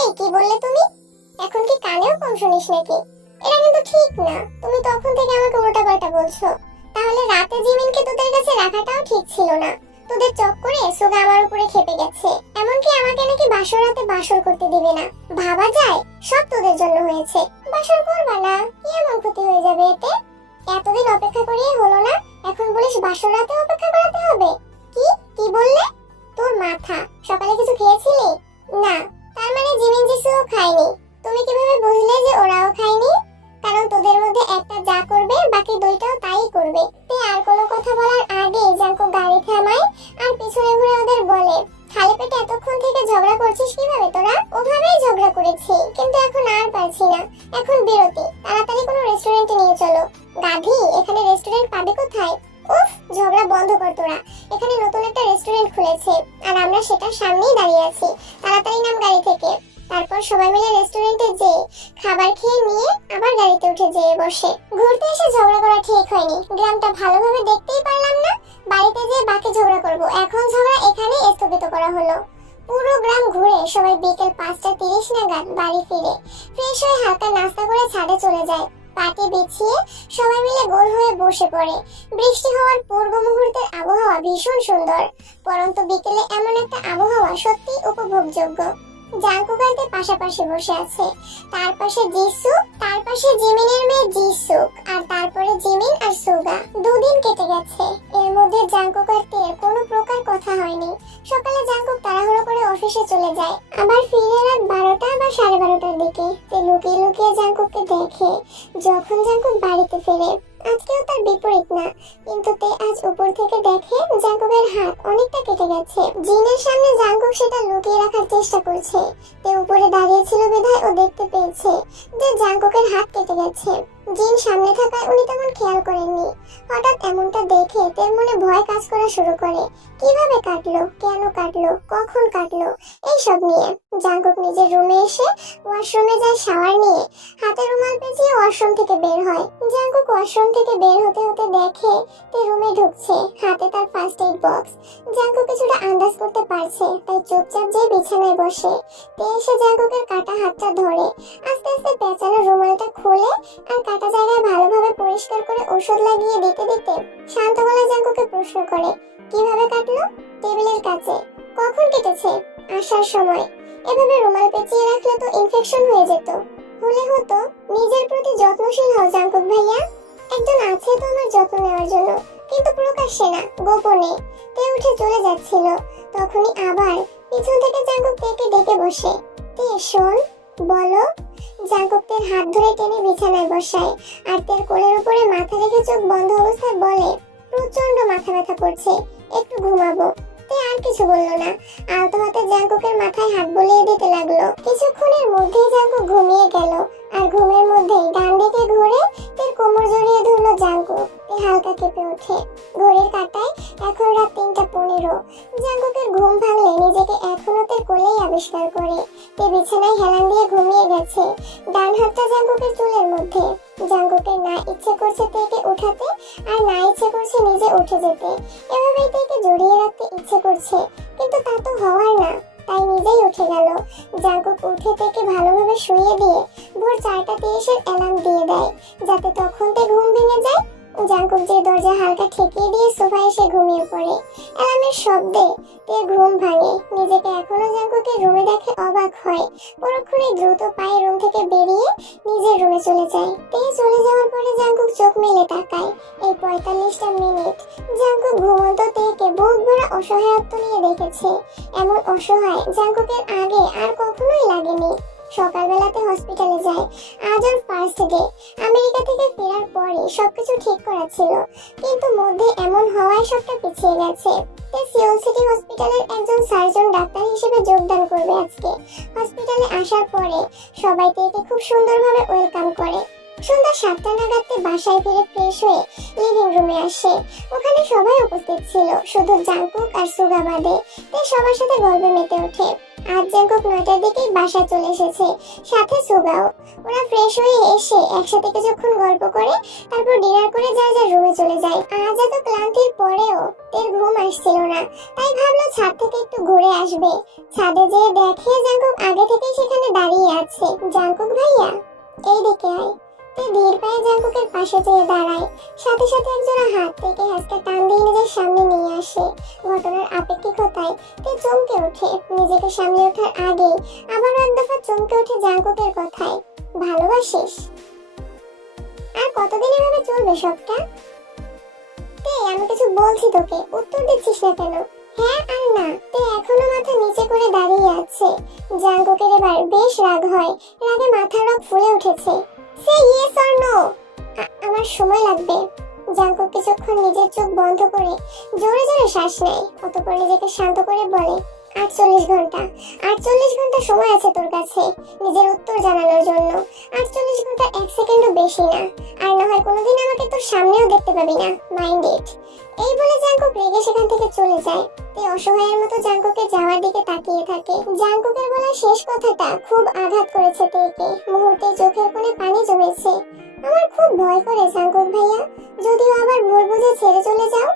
এই কি বললে তুমি? এখন কি কানেও কম শুনিস নাকি? এটা কিন্তু ঠিক না। তুমি তখন থেকে আমাকে উল্টাপাল্টা বলছো। তাহলে রাতে জিমিনকে তোদের কাছে রাখাটাও ঠিক ছিল না। তোদের চক্করে সুগা আমার উপরে খেপে গেছে। এমনকি আমাকে নাকি বাসর রাতে বাসর করতে দিবে না। ভাবা যায়? সব তোদের জন্য হয়েছে। বাসর করবা না, কি এমন ক্ষতি হয়ে যাবে এতে? এতদিন অপেক্ষা করিয়ে হলো না, এখন বলিস বাসর রাতে অপেক্ষা করাতে হবে? কি কি বললে? তোর মাথা, সকালে কিছু খেয়েছিলি? না। তার মানে জিমিন জিসুও খায়নি। তুমি কিভাবে বুঝলে যে ওরাও খায়নি? কারণ তোদের মধ্যে একটা যা করবে বাকি দুইটাও তাই করবে। তুই আর কোনো কথা বলার আগে জাঙ্কু গাড়ি থামায় আর পিছনে ঘুরে ওদের বলে, খালি পেটে এতক্ষণ থেকে ঝগড়া করছিস কিভাবে তোরা? ওভাবেই ঝগড়া করেছি, কিন্তু এখন আর পারছি না। এখন বিরতি, তাড়াতাড়ি কোনো রেস্টুরেন্টে নিয়ে চলো। গাধি, এখানে রেস্টুরেন্ট পাবে কোথায়? উফ, ঝগড়া বন্ধ কর তোরা। এখানে নতুন একটা রেস্টুরেন্ট খুলেছে আর আমরা সেটার সামনেই দাঁড়িয়ে আছি। তাড়াতাড়ি নাম গাড়ি থেকে। তারপর সবাই মিলে রেস্টুরেন্টে যেয়ে খাবার খেয়ে নিয়ে আবার গাড়িতে উঠে যেয়ে বসে। ঘুরতে এসে ঝগড়া করা ঠিক হয়নি। গ্রামটা ভালোভাবে দেখতেই পারলাম না, বাড়িতে যেয়ে বাকি ঝগড়া করব। এখন ঝগড়া এখানেই স্থগিত করা হলো। পুরো গ্রাম ঘুরে সবাই বিকেল 5:30 নাগাদ বাড়ি ফিরে ফ্রেশ হয়ে হালকা নাস্তা করে ছাদে চলে যায়। পাটি বিছিয়ে সবাই মিলে গোল হয়ে বসে পড়ে। বৃষ্টি হওয়ার পূর্ব মুহূর্তের আবহাওয়া ভীষণ সুন্দর। পরন্ত বিকেলে এমন একটা আবহাওয়া সত্যি উপভোগযোগ্য। জাঙ্কু গাড়িতে পাশাপাশি বসে আছে। তার পাশে জিসু, তার পাশে জিমিনের মেয়ে জিসুক, আর তারপরে জিমিন আর সুগা। দুদিন কেটে গেছে। এর মধ্যে জাঙ্কুক আর তের কোনো প্রকার কথা হয়নি। সকালে জাঙ্কুক তাড়াহুড়ো করে অফিসে চলে যায়, আবার ফিরে রাত 12টা বা 12:30টার দিকে। তে লুকিয়ে লুকিয়ে জাঙ্কুককে দেখে যখন জাঙ্কুক বাড়িতে ফেরে। আজকেও তার বিপরীত না, কিন্তু তে আজ উপর থেকে দেখে জাঙ্কুকের হাত অনেকটা কেটে গেছে। জিনের সামনে জাঙ্কুক সেটা লুকিয়ে রাখার চেষ্টা করছে। তে উপরে দাঁড়িয়ে ছিল বিধায় ও দেখতে পেয়েছে যে জাঙ্কুকের হাত কেটে গেছে। জিন সামনে থাকায় উনি তেমন খেয়াল করেননি। হঠাৎ এমনটা দেখে তের মনে ভয় কাজ করা শুরু করে। কিভাবে কাটলো, কেন কাটলো, কখন কাটলো, এইসব নিয়ে। জাঙ্কুক নিজের রুমে এসে ওয়াশরুমে যায় শাওয়ার নিয়ে। হাতে রুমাল পেঁচিয়ে ওয়াশরুম থেকে বের হয়। জাঙ্কুক ওয়াশরুম থেকে বের হতে হতে দেখে তে রুমে ঢুকছে, হাতে তার ফার্স্ট এইড বক্স। জাঙ্কুক কিছুটা আন্দাজ করতে পারছে, তাই চুপচাপ যেয়ে বিছানায় বসে। তে এসে জাঙ্কুকের কাটা হাতটা ধরে আস্তে আস্তে পেঁচানো রুমালটা খুলে আর কাটা জায়গায় ভালোভাবে পরিষ্কার করে ওষুধ লাগিয়ে দিতে দিতে শান্ত গলায় জাঙ্কুকে প্রশ্ন করে, কিভাবে কাটলো? টেবিলের কাছে। কখন কেটেছে? আসার সময়। এভাবে রুমাল পেঁচিয়ে রাখলে তো ইনফেকশন হয়ে যেত। হলে হতো। নিজের প্রতি যত্নশীল হও জাঙ্কুক ভাইয়া। একজন আছে তো আমার যত্ন নেওয়ার জন্য, কিন্তু প্রকাশ্যে না, গোপনে। তে উঠে চলে যাচ্ছিল, তখনই আবার পিছন থেকে জাঙ্কুক তেকে ডেকে বসে। তে শোন, বলো। জাঙ্কুক তের হাত ধরে টেনে বিছানায় বসায় আর তের কোলের উপরে মাথা রেখে চোখ বন্ধ অবস্থায় বলে, প্রচন্ড মাথা ব্যথা করছে, একটু ঘুমাবো। তে আর কিছু বলল না, আলতো হাতে জাঙ্কুকের মাথায় হাত বুলিয়ে দিতে লাগলো। কিছুক্ষণের মধ্যেই জাঙ্কুক ঘুমিয়ে গেল, আর ঘুমের মধ্যেই ডান দিকে ঘুরে তের কোমর জড়িয়ে ধরলো জাঙ্কুক। তে হালকা কেঁপে ওঠে। ঘড়ির কাঁটায় এখন রাত 3:15। জাঙ্কুকের ঘুম ভাঙলে নিজেকে এখনো তের কোলেই আবিষ্কার করে। তে বিছানায় হেলান দিয়ে ঘুমিয়ে গেছে, ডান হাতটা জাঙ্কুকের চুলের মধ্যে। জাঙ্কুকের না ইচ্ছে করছে তেকে উঠাতে, আর না ইচ্ছে করছে নিজে উঠে যেতে। এভাবেই তেকে জড়িয়ে রাখতে ইচ্ছে করছে, কিন্তু তা তো হওয়ার না, তাই নিজেই উঠে গেল। জাঙ্কুক উঠে তেকে ভালোভাবে শুইয়ে দিয়ে ভোর 4:30 অ্যালার্ম দিয়ে দেয়, যাতে তখন তে ঘুম ভেঙে যায়। জাঙ্কুক যে দরজা হালকা ঠেকিয়ে দিয়ে সোফায় এসে ঘুমিয়ে পড়ে। অ্যালার্মের শব্দে তে ঘুম ভাঙে। নিজেকে এখনো জাঙ্কুকের রুমে দেখে অবাক হয়। পরক্ষণে দ্রুত পায়ে রুম থেকে বেরিয়ে নিজের রুমে চলে যায়। তে চলে যাওয়ার পরে জাঙ্কুক চোখ মেলে তাকায়। এই 45টা মিনিট জাঙ্কুক ঘুমন্ত তেকে বুক ভরা অসহায়ত্ব নিয়ে দেখেছে। এমন অসহায় জাঙ্কুকের আগে আর কখনোই লাগেনি। সকালবেলাতে হসপিটালে যায়। আজ ওর ফার্স্ট ডে। আমেরিকা থেকে ফেরার পরে সবকিছু ঠিক করা ছিল, কিন্তু মধ্যে এমন হওয়ায় সবটা পিছিয়ে গেছে। সিওল সিটি হসপিটালের একজন সার্জন ডাক্তার হিসেবে যোগদান করবে আজকে। হসপিটালে আসার পরে সবাই তেকে খুব সুন্দরভাবে ওয়েলকাম করে। সন্ধ্যা 7টা নাগাদতে বাসায় ফিরে ফ্রেশ হয়ে লিভিং রুমে আসে। ওখানে সবাই উপস্থিত ছিল, শুধু জাঙ্কুক আর সুগা বাদে। তে সবার সাথে গল্পে মেতে ওঠে। আজ জাঙ্কুক 9টার দিকেই বাসায় চলে এসেছে, সাথে সুগাও। ওরা ফ্রেশ হয়ে এসে একসাথে কিছুক্ষণ গল্প করে তারপর ডিনার করে যার যার রুমে চলে যায়। আজ এত ক্লান্তির পরেও তের ঘুম আসছিল না, তাই ভাবলো ছাদ থেকে একটু ঘুরে আসবে। ছাদে যেয়ে দেখে জাঙ্কুক আগে থেকেই সেখানে ডাকছে, জাঙ্কুক ভাইয়া এইদিকে আয়। তে ধীর পায়ে জাঙ্কুকের পাশে যেয়ে দাঁড়ায়, সাথে সাথে একজোড়া হাত থেকে হ্যাঁচকা টান দিয়ে নিজের সামনে নিয়ে আসে। ঘটনার আপেক্ষিকতায় তে চমকে ওঠে, নিজেকে সামলে ওঠার আগেই আবারও এক দফা চমকে ওঠে জাঙ্কুকের কথায়। ভালোবাসিস? আর কতদিন এভাবে চলবে সবটা? তে আমি কিছু বলছি তোকে, উত্তর দিচ্ছিস না কেন? হ্যাঁ আর না। তে এখনো মাথা নিচে করে দাঁড়িয়ে আছে। জাঙ্কুকের এবার বেশ রাগ হয়, রাগে মাথার রগ ফুলে উঠেছে। সে ইয়েস অর নো। আমার সময় লাগবে। জাঙ্কুক কিছুক্ষণ নিজের চোখ বন্ধ করে জোরে জোরে শ্বাস নেয়, অতঃপর নিজেকে শান্ত করে বলে, 48 ঘন্টা। 48 ঘন্টা সময় আছে তোর কাছে নিজের উত্তর জানানোর জন্য। 48 ঘন্টা 1 সেকেন্ডও বেশি না। আর না হয় কোনোদিন আমাকে তোর সামনেও দেখতে পাবি না, মাইন্ড ইট। এই বলে জাঙ্কুক রেগে সেখান থেকে চলে যায়। তে অসহায়ের মতো জাঙ্কুকের যাওয়ার দিকে তাকিয়ে থাকে। জাঙ্কুকের বলা শেষ কথাটা খুব আঘাত করেছে তেকে। মুহূর্তে চোখের কোণে পানি জমেছে। আমার খুব ভয় করে জাঙ্কুক ভাইয়া, যদিও আবার ভুল বুঝে ছেড়ে চলে যাও।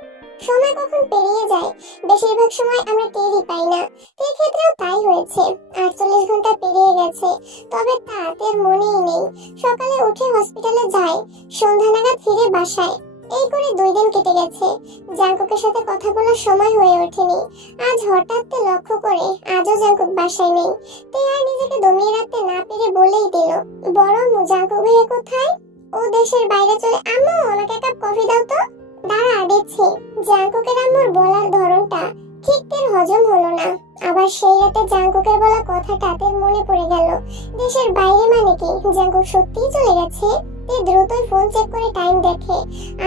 সময় কখন পেরিয়ে যায় বেশিরভাগ সময় আমরা টেরই পাই না। এই ক্ষেত্রেও তাই হয়েছে। 48 ঘন্টা পেরিয়ে গেছে, তবে তা তের মনেই নেই। সকালে উঠে হসপিটালে যায়, সন্ধ্যা নাগাদ ফিরে বাসায়। এই করে 2 দিন কেটে গেছে। জাঙ্কুকের সাথে কথা বলার সময় হয়ে ওঠেনি। আজ হঠাৎ তে লক্ষ্য করে আজও জাঙ্কুক বাসায় নেই। তে আর নিজেকে দমিয়ে রাখতে না পেরে বলেই দিল, বড় আম্মু জাঙ্কুক ভাইয়া কোথায়? ও দেশের বাইরে চলে। আম্মু আমাকে এক কাপ কফি দাও তো। দাঁড়া দিচ্ছি। জাঙ্কুকের আম্মুর বলার ধরনটা ঠিক তের হজম হলো না। আবার সেই রাতে জাঙ্কুকের বলা কথাটা তের মনে পড়ে গেল। দেশের বাইরে মানে কি জাঙ্কুক সত্যিই চলে গেছে? তে দ্রুতই ফোন চেক করে টাইম দেখে।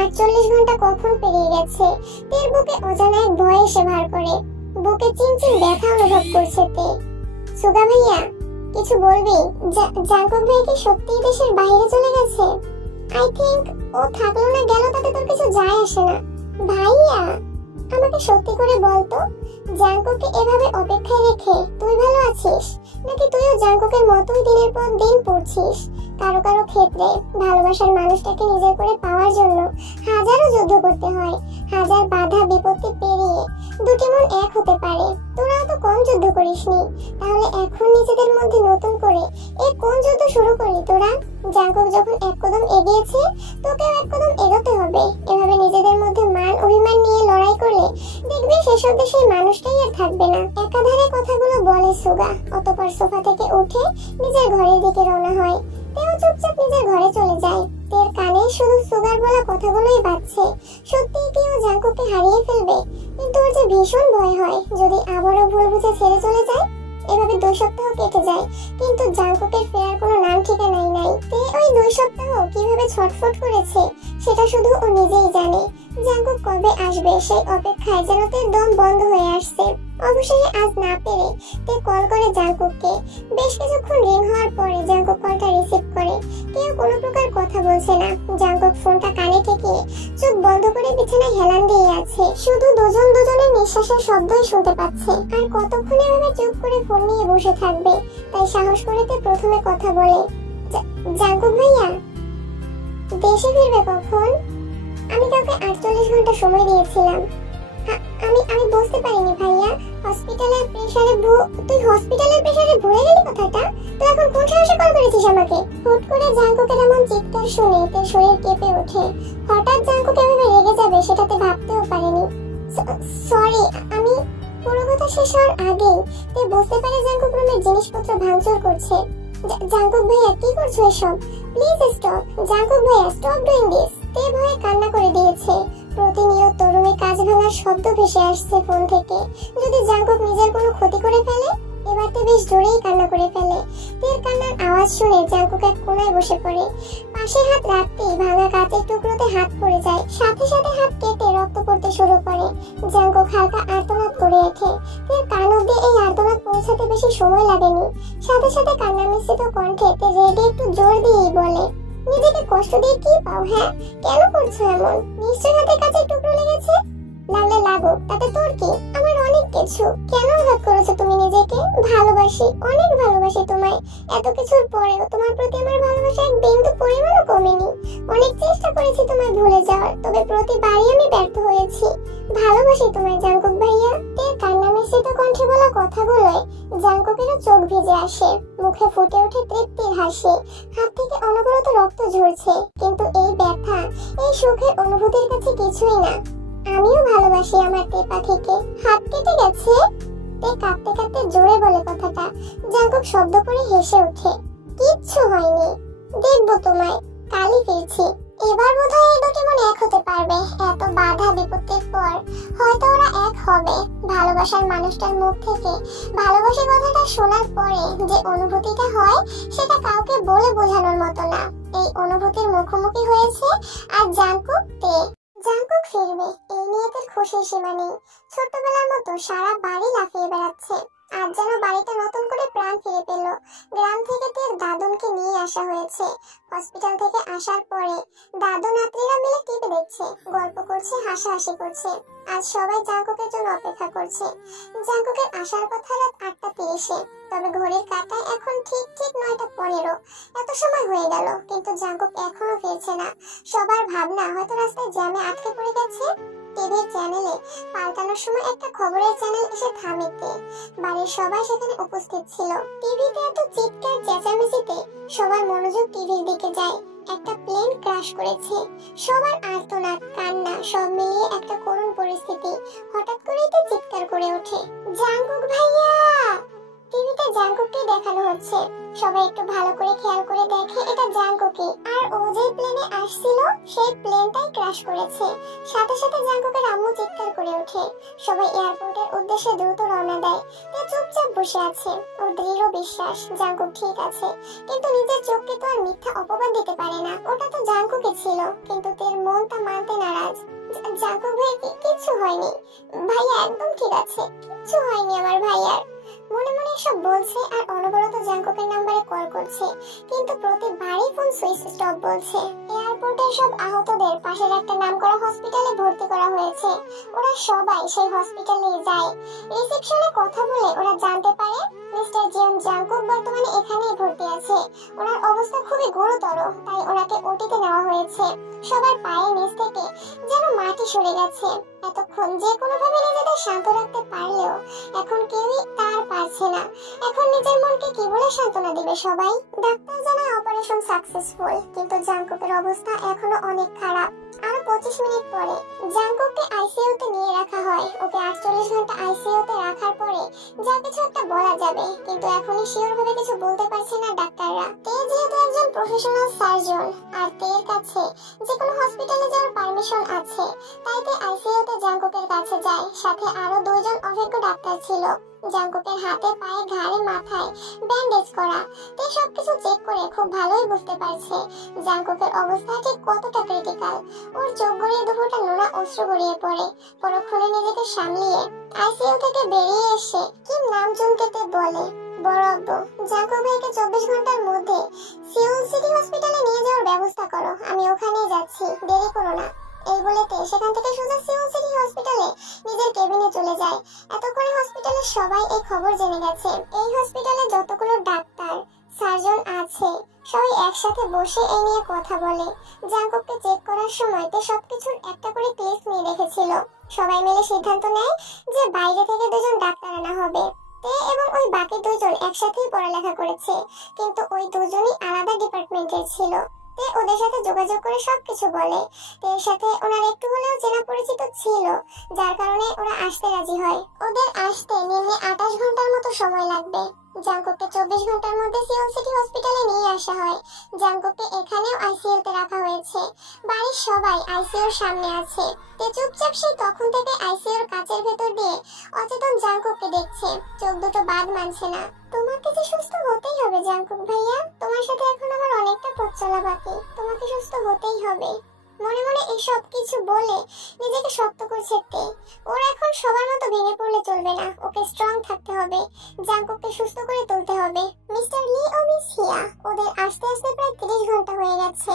48 ঘন্টা কখন পেরিয়ে গেছে। তের বুকে অজানা এক ভয় এসে ভার করে। বুকে চিনচিন ব্যথা অনুভব করছে তে। সুগা ভাইয়া কিছু বলবি? জাঙ্কুক ভাই কি সত্যিই দেশের বাইরে চলে গেছে? আই থিংক ও থাকলো না গেল তাতে তোর কিছু যায় আসে না। ভাইয়া আমাকে সত্যি করে বলতো, জাঙ্কুককে এভাবে অপেক্ষায় রেখে তুই ভালো আছিস, নাকি তুইও জাঙ্কুকের মতোই দিনের পর দিন পড়ছিস? কারো কারো ক্ষেত্রে ভালোবাসার মানুষটাকে নিজের করে পাওয়ার জন্য হাজারো যুদ্ধ করতে হয়। হাজার বাধা বিপত্তি পেরিয়ে দুটি মন এক হতে পারে। তোরাও তো কম যুদ্ধ করিসনি, তাহলে এখন নিজেদের মধ্যে নতুন করে এই কোন যুদ্ধ শুরু করলি তোরা? জাঙ্কুক যখন এক কদম এগিয়েছে, তোকেও এক কদম এগোতে হবে। এভাবে নিজেদের মধ্যে মান অভিমান নিয়ে লড়াই করলে দেখবি শেষ অবধি সেই মানুষটাই আর থাকবে না। একাধারে কথাগুলো বলে সুগা, অতঃপর সোফা থেকে উঠে নিজের ঘরের দিকে রওনা হয়। তেও চুপচাপ নিজের ঘরে চলে যায়। তের কানে শুধু সুগার বলা কথাগুলোই বাজছে। সত্যিই কি ও জাঙ্কুককে হারিয়ে ফেলবে? কিন্তু ওর যে ভীষণ ভয় হয় যদি আবারও ভুল বুঝে ছেড়ে চলে যায়। এভাবে 2 সপ্তাহ কেটে যায়, কিন্তু জাঙ্কুকের ফেরার কোনো নাম ঠিকানাই নাই। তে ওই 2 সপ্তাহ কিভাবে ছটফট করেছে সেটা শুধু ও নিজেই জানে। জাঙ্কুক কবে আসবে সেই অপেক্ষায় যেন তের দম বন্ধ হয়ে আসছে। অবশেষে আজ না পেরে তে কল করে জাঙ্কুককে। বেশ কিছুক্ষণ রিং হওয়ার পরে জাঙ্কুক কলটা রিসিভ করে। কেউ কোনো প্রকার কথা বলছে না। জাঙ্কুক ফোনটা কানে ঠেকিয়ে চোখ বন্ধ করে বিছানায় হেলান দিয়ে আছে। শুধু দুজন দুজনের নিঃশ্বাসের শব্দই শুনতে পাচ্ছে। আর কতক্ষণ এভাবে চুপ করে ফোন নিয়ে বসে থাকবে? তাই সাহস করে তে প্রথমে কথা বলে, জাঙ্কুক ভাইয়া দেশে ফিরবে কখন? আমি কাউকে 48 ঘন্টা সময় দিয়েছিলাম। আমি বুঝতে পারিনি ভাইয়া। হসপিটালের প্রেসারে তুই হসপিটালের প্রেসারে ভুলে গেলি কথাটা? তুই এখন কোন সাহসে কল করেছিস আমাকে? হুট করে জাঙ্কুকের এমন চিৎকার শুনে তার শরীর কেঁপে ওঠে। হঠাৎ জাঙ্কুক এভাবে রেগে যাবে সেটাতে ভাবতেও পারেনি। সরি। আমি পুরো কথা শেষ হওয়ার আগেই তুই বুঝতে পারে জাঙ্কুক রুমের জিনিসপত্র ভাঙচুর করছে। জাঙ্কুক ভাইয়া কি করছো এসব? Please stop. জাঙ্কুক ভাইয়া স্টপ ডুইং দিস। তে ভয়ে কান্না করে দিয়েছে। প্রতিনিয়ত রুমে কাজ ভাঙার শব্দ ভেসে আসছে ফোন থেকে। যদি জাঙ্কুক নিজের কোনো ক্ষতি করে ফেলে? এবার তো বেশ জোরেই কান্না করে ফেলে। তের কান্নার আওয়াজ শুনে জাঙ্কুক এক কোণায় বসে পড়ে। পাশে হাত রাখতেই ভাঙা কাঁচের টুকরোতে হাত পড়ে যায়। সাথে সাথে হাত কেটে রক্ত পড়তে শুরু করে। জাঙ্কুক হালকা আর্তনাদ করে ওঠে। তের কান অব্দি এই আর্তনাদ পৌঁছাতে বেশি সময় লাগেনি। সাথে সাথে কান্না মিশ্রিত কণ্ঠে তে রেগে একটু জোর দিয়েই বলে, নিজেকে কষ্ট দিয়ে কি পাও? হ্যাঁ, কেন করছো এমন? নিশ্চয় হাতে কাঁচের টুকরো লেগেছে। লাগলে লাগুক, তাতে তোর কি? আমার অনেক সবকিছু? কেন আঘাত করেছো তুমি নিজেকে? ভালোবাসি, অনেক ভালোবাসি তোমায়। এত কিছুর পরেও তোমার প্রতি আমার ভালোবাসা এক বিন্দু পরিমাণও কমেনি। অনেক চেষ্টা করেছি তোমায় ভুলে যাওয়ার, তবে প্রতিবারই আমি ব্যর্থ হয়েছি। ভালোবাসি তোমায় জাঙ্কুক ভাইয়া। তের কান্না মিশ্রিত কণ্ঠে বলা কথাগুলোয় জাঙ্কুকেরও চোখ ভিজে আসে, মুখে ফুটে ওঠে তৃপ্তির হাসি। হাত থেকে অনবরত রক্ত ঝরছে, কিন্তু এই ব্যথা, এই সুখের অনুভূতির কাছে কিছুই না। আমিও ভালোবাসি আমার তে পাখিকে। হাত কেটে গেছে? তে কাঁদতে কাঁদতে জোরে বলে কথাটা। জাঙ্কুক শব্দ করে হেসে ওঠে। কিচ্ছু হয়নি, দেখবো তোমায়, কালই ফিরছি। এবার বোধহয় এই দুটি মন এক হতে পারবে। এত বাধা বিপত্তির পর হয়তো ওরা এক হবে। ভালোবাসার মানুষটার মুখ থেকে ভালোবাসা কথাটা শোনার পরে যে অনুভূতিটা হয়, সেটা কাউকে বলে বোঝানোর মতো না। এই অনুভূতির মুখোমুখি হয়েছে আর জাঙ্কুক তে। জাঙ্কুক ফিরবে, এই নিয়ে তার খুশির সীমা নেই। ছোটবেলার মতো সারা বাড়ি লাফিয়ে বেড়াচ্ছে। আজ যেন বাড়িটা নতুন করে প্রাণ ফিরে পেল। গ্রাম থেকে তার দাদুনকে নিয়ে আসা হয়েছে। হসপিটাল থেকে আসার পরে দাদু নাতনিরা মিলে টিভি দেখছে, গল্প করছে, হাসাহাসি করছে। আজ সবাই জাঙ্কুকের জন্য অপেক্ষা করছে। জাঙ্কুকের আসার কথা রাত 8:30-এ, তবে ঘড়ির কাঁটায় এখন ঠিক 9:15। এত সময় হয়ে গেল, কিন্তু জাঙ্কুক এখনো ফিরছে না। সবার ভাবনা হয়তো রাস্তায় জ্যামে আটকে পড়ে গেছে। টিভির চ্যানেলে পাল্টানোর সময় একটা খবরের চ্যানেল এসে থামিতে বাড়ির সবাই সেখানে উপস্থিত ছিল। টিভিতে এত চিৎকার চেঁচামেচিতে সবার মনোযোগ টিভির দিকে যায়। একটা প্লেন ক্র্যাশ করেছে। সবার আর্তনাদ, কান্না সব মিলিয়ে একটা করুণ পরিস্থিতি। হঠাৎ করেই তো চিৎকার করে ওঠে, জাঙ্কুক ভাইয়া! টিভিতে জাঙ্কুককে দেখানো হচ্ছে। সবাই একটু ভালো করে খেয়াল করে দেখে এটা জাঙ্কুকই। আর ও যে প্লেনে আসছিল সেই প্লেনটাই ক্র্যাশ করেছে। সাথে সাথে জাঙ্কুকের আম্মু চিৎকার করে ওঠে। সবাই এয়ারপোর্টের উদ্দেশ্যে দ্রুত রওনা দেয়। তে চুপচাপ বসে আছে। ওর দৃঢ় বিশ্বাস জাঙ্কুক ঠিক আছে, কিন্তু নিজের চোখকে তো আর মিথ্যা অপবাদ দিতে পারে না। ওটা তো জাঙ্কুকই ছিল, কিন্তু তের মন তা মানতে নারাজ। জাঙ্কুক ভাই কিচ্ছু হয়নি, ভাইয়া একদম ঠিক আছে, কিচ্ছু হয়নি আমার ভাইয়ার। মনে মনে সব বলছে আর অনবরত জাঙ্কুকের নাম্বারে কল করছে, কিন্তু প্রতিবারই ফোন সুইচ স্টপ বলছে। এয়ারপোর্টের সব আহতদের পাশের একটা নামকরা হসপিটালে ভর্তি করা হয়েছে। ওরা সবাই সেই হসপিটালে যায়। রিসেপশনে কথা বলে ওরা জানতে পারে মিস্টার জিয়ন জাঙ্কুক বর্তমানে এখানেই ভর্তি আছে। ওনার অবস্থা খুবই গুরুতর, তাই ওনাকে ওটিতে নেওয়া হয়েছে। সবার পায়ের নিচ থেকে যেন মাটি সরে গেছে। এতক্ষণ যে কোনোভাবে নিজেদের শান্ত রাখতে পারলেও এখন কেউই তার পারছে না। এখন নিজের মনকে কি বলে সান্ত্বনা দিবে সবাই? ডাক্তার জানায় অপারেশন সাকসেসফুল, কিন্তু জাঙ্কুকের অবস্থা এখনো অনেক খারাপ। আরো 25 মিনিট পরে জাঙ্কুককে আইসিইউতে নিয়ে রাখা হয়। ওকে 48 ঘন্টা আইসিইউতে রাখার পরে যা কিছু একটা বলা যাবে, কিন্তু এখনই শিওর ভাবে কিছু বলতে পারছে না ডাক্তাররা। তে যেহেতু একজন প্রফেশনাল সার্জন আর তের কাছে যে কোনো হসপিটালে যাওয়ার পারমিশন আছে, তাই তে আইসিইউতে জাঙ্কুকের কাছে যায়। সাথে আরো 2 জন অভিজ্ঞ ডাক্তার ছিল। জাঙ্কুকের হাতে, পায়ে, ঘাড়ে, মাথায় ব্যান্ডেজ করা। তে সবকিছু চেক করে খুব ভালোই বুঝতে পারছে জাঙ্কুকের অবস্থা ঠিক কতটা ক্রিটিক্যাল। ওর চোখ গড়িয়ে দুপুরটা নোনা অশ্রু গড়িয়ে পড়ে। পরক্ষণে নিজেকে সামলিয়ে আইসিইউ থেকে বেরিয়ে এসে কি নাম চমকেতে বলে, বড় আব্বু, জাঙ্কুক ভাইকে 24 ঘন্টার মধ্যে সিউল সিটি হসপিটালে নিয়ে যাওয়ার ব্যবস্থা করো। আমি ওখানেই যাচ্ছি, দেরি করো না। এই বলে তে সেখান থেকে সোজা সিউল সিটি হসপিটালে নিজের কেবিনে চলে যায়। এতক্ষণে হসপিটালের সবাই এই খবর জেনে গেছে। এই হসপিটালে যতগুলো ডাক্তার, সার্জন আছে সবাই একসাথে বসে এই নিয়ে কথা বলে। জাঙ্কুককে চেক করার সময় তে সবকিছুর একটা করে ক্লিপ নিয়ে রেখেছিল। সবাই মিলে সিদ্ধান্ত নেয় যে বাইরে থেকে 2 জন ডাক্তার আনা হবে। তে এবং ওই বাকি 2 জন একসাথেই পড়ালেখা করেছে, কিন্তু ওই 2 জনই আলাদা ডিপার্টমেন্টের ছিল। তে ওদের সাথে যোগাযোগ করে সবকিছু বলে। তের সাথে ওনার একটু হলেও চেনা পরিচিত ছিল, যার কারণে ওরা আসতে রাজি হয়। ওদের আসতে নিম্নে 28 ঘন্টার মতো সময় লাগবে। জাঙ্কুককে 24 ঘন্টার মধ্যে সিউল সিটি হসপিটালে নিয়ে আসা হয়। জাঙ্কুককে এখানেও আইসিইউতে রাখা হয়েছে। বাড়ির সবাই আইসিইউর সামনে আছে। তে চুপচাপ সেই তখন থেকে আইসিইউর কাচের ভেতর দিয়ে অচেতন জাঙ্কুককে দেখছে। চোখ দুটো বাদ মানছে না। তোমাকে যে সুস্থ হতেই হবে জাঙ্কুক ভাইয়া, তোমার সাথে এখন আমার অনেকটা পথ চলা বাকি। তোমাকে সুস্থ হতেই হবে। মনে মনে এই সব কিছু বলে নিজেকে শক্ত করছে তে। ওর এখন সবার মতো ভেঙে পড়লে চলবে না, ওকে স্ট্রং থাকতে হবে। জাঙ্কুককে সুস্থ করে তুলতে হবে। মিস্টার লি ও মিস হিয়া ওদের আসতে আসতে প্রায় 30 ঘন্টা হয়ে গেছে।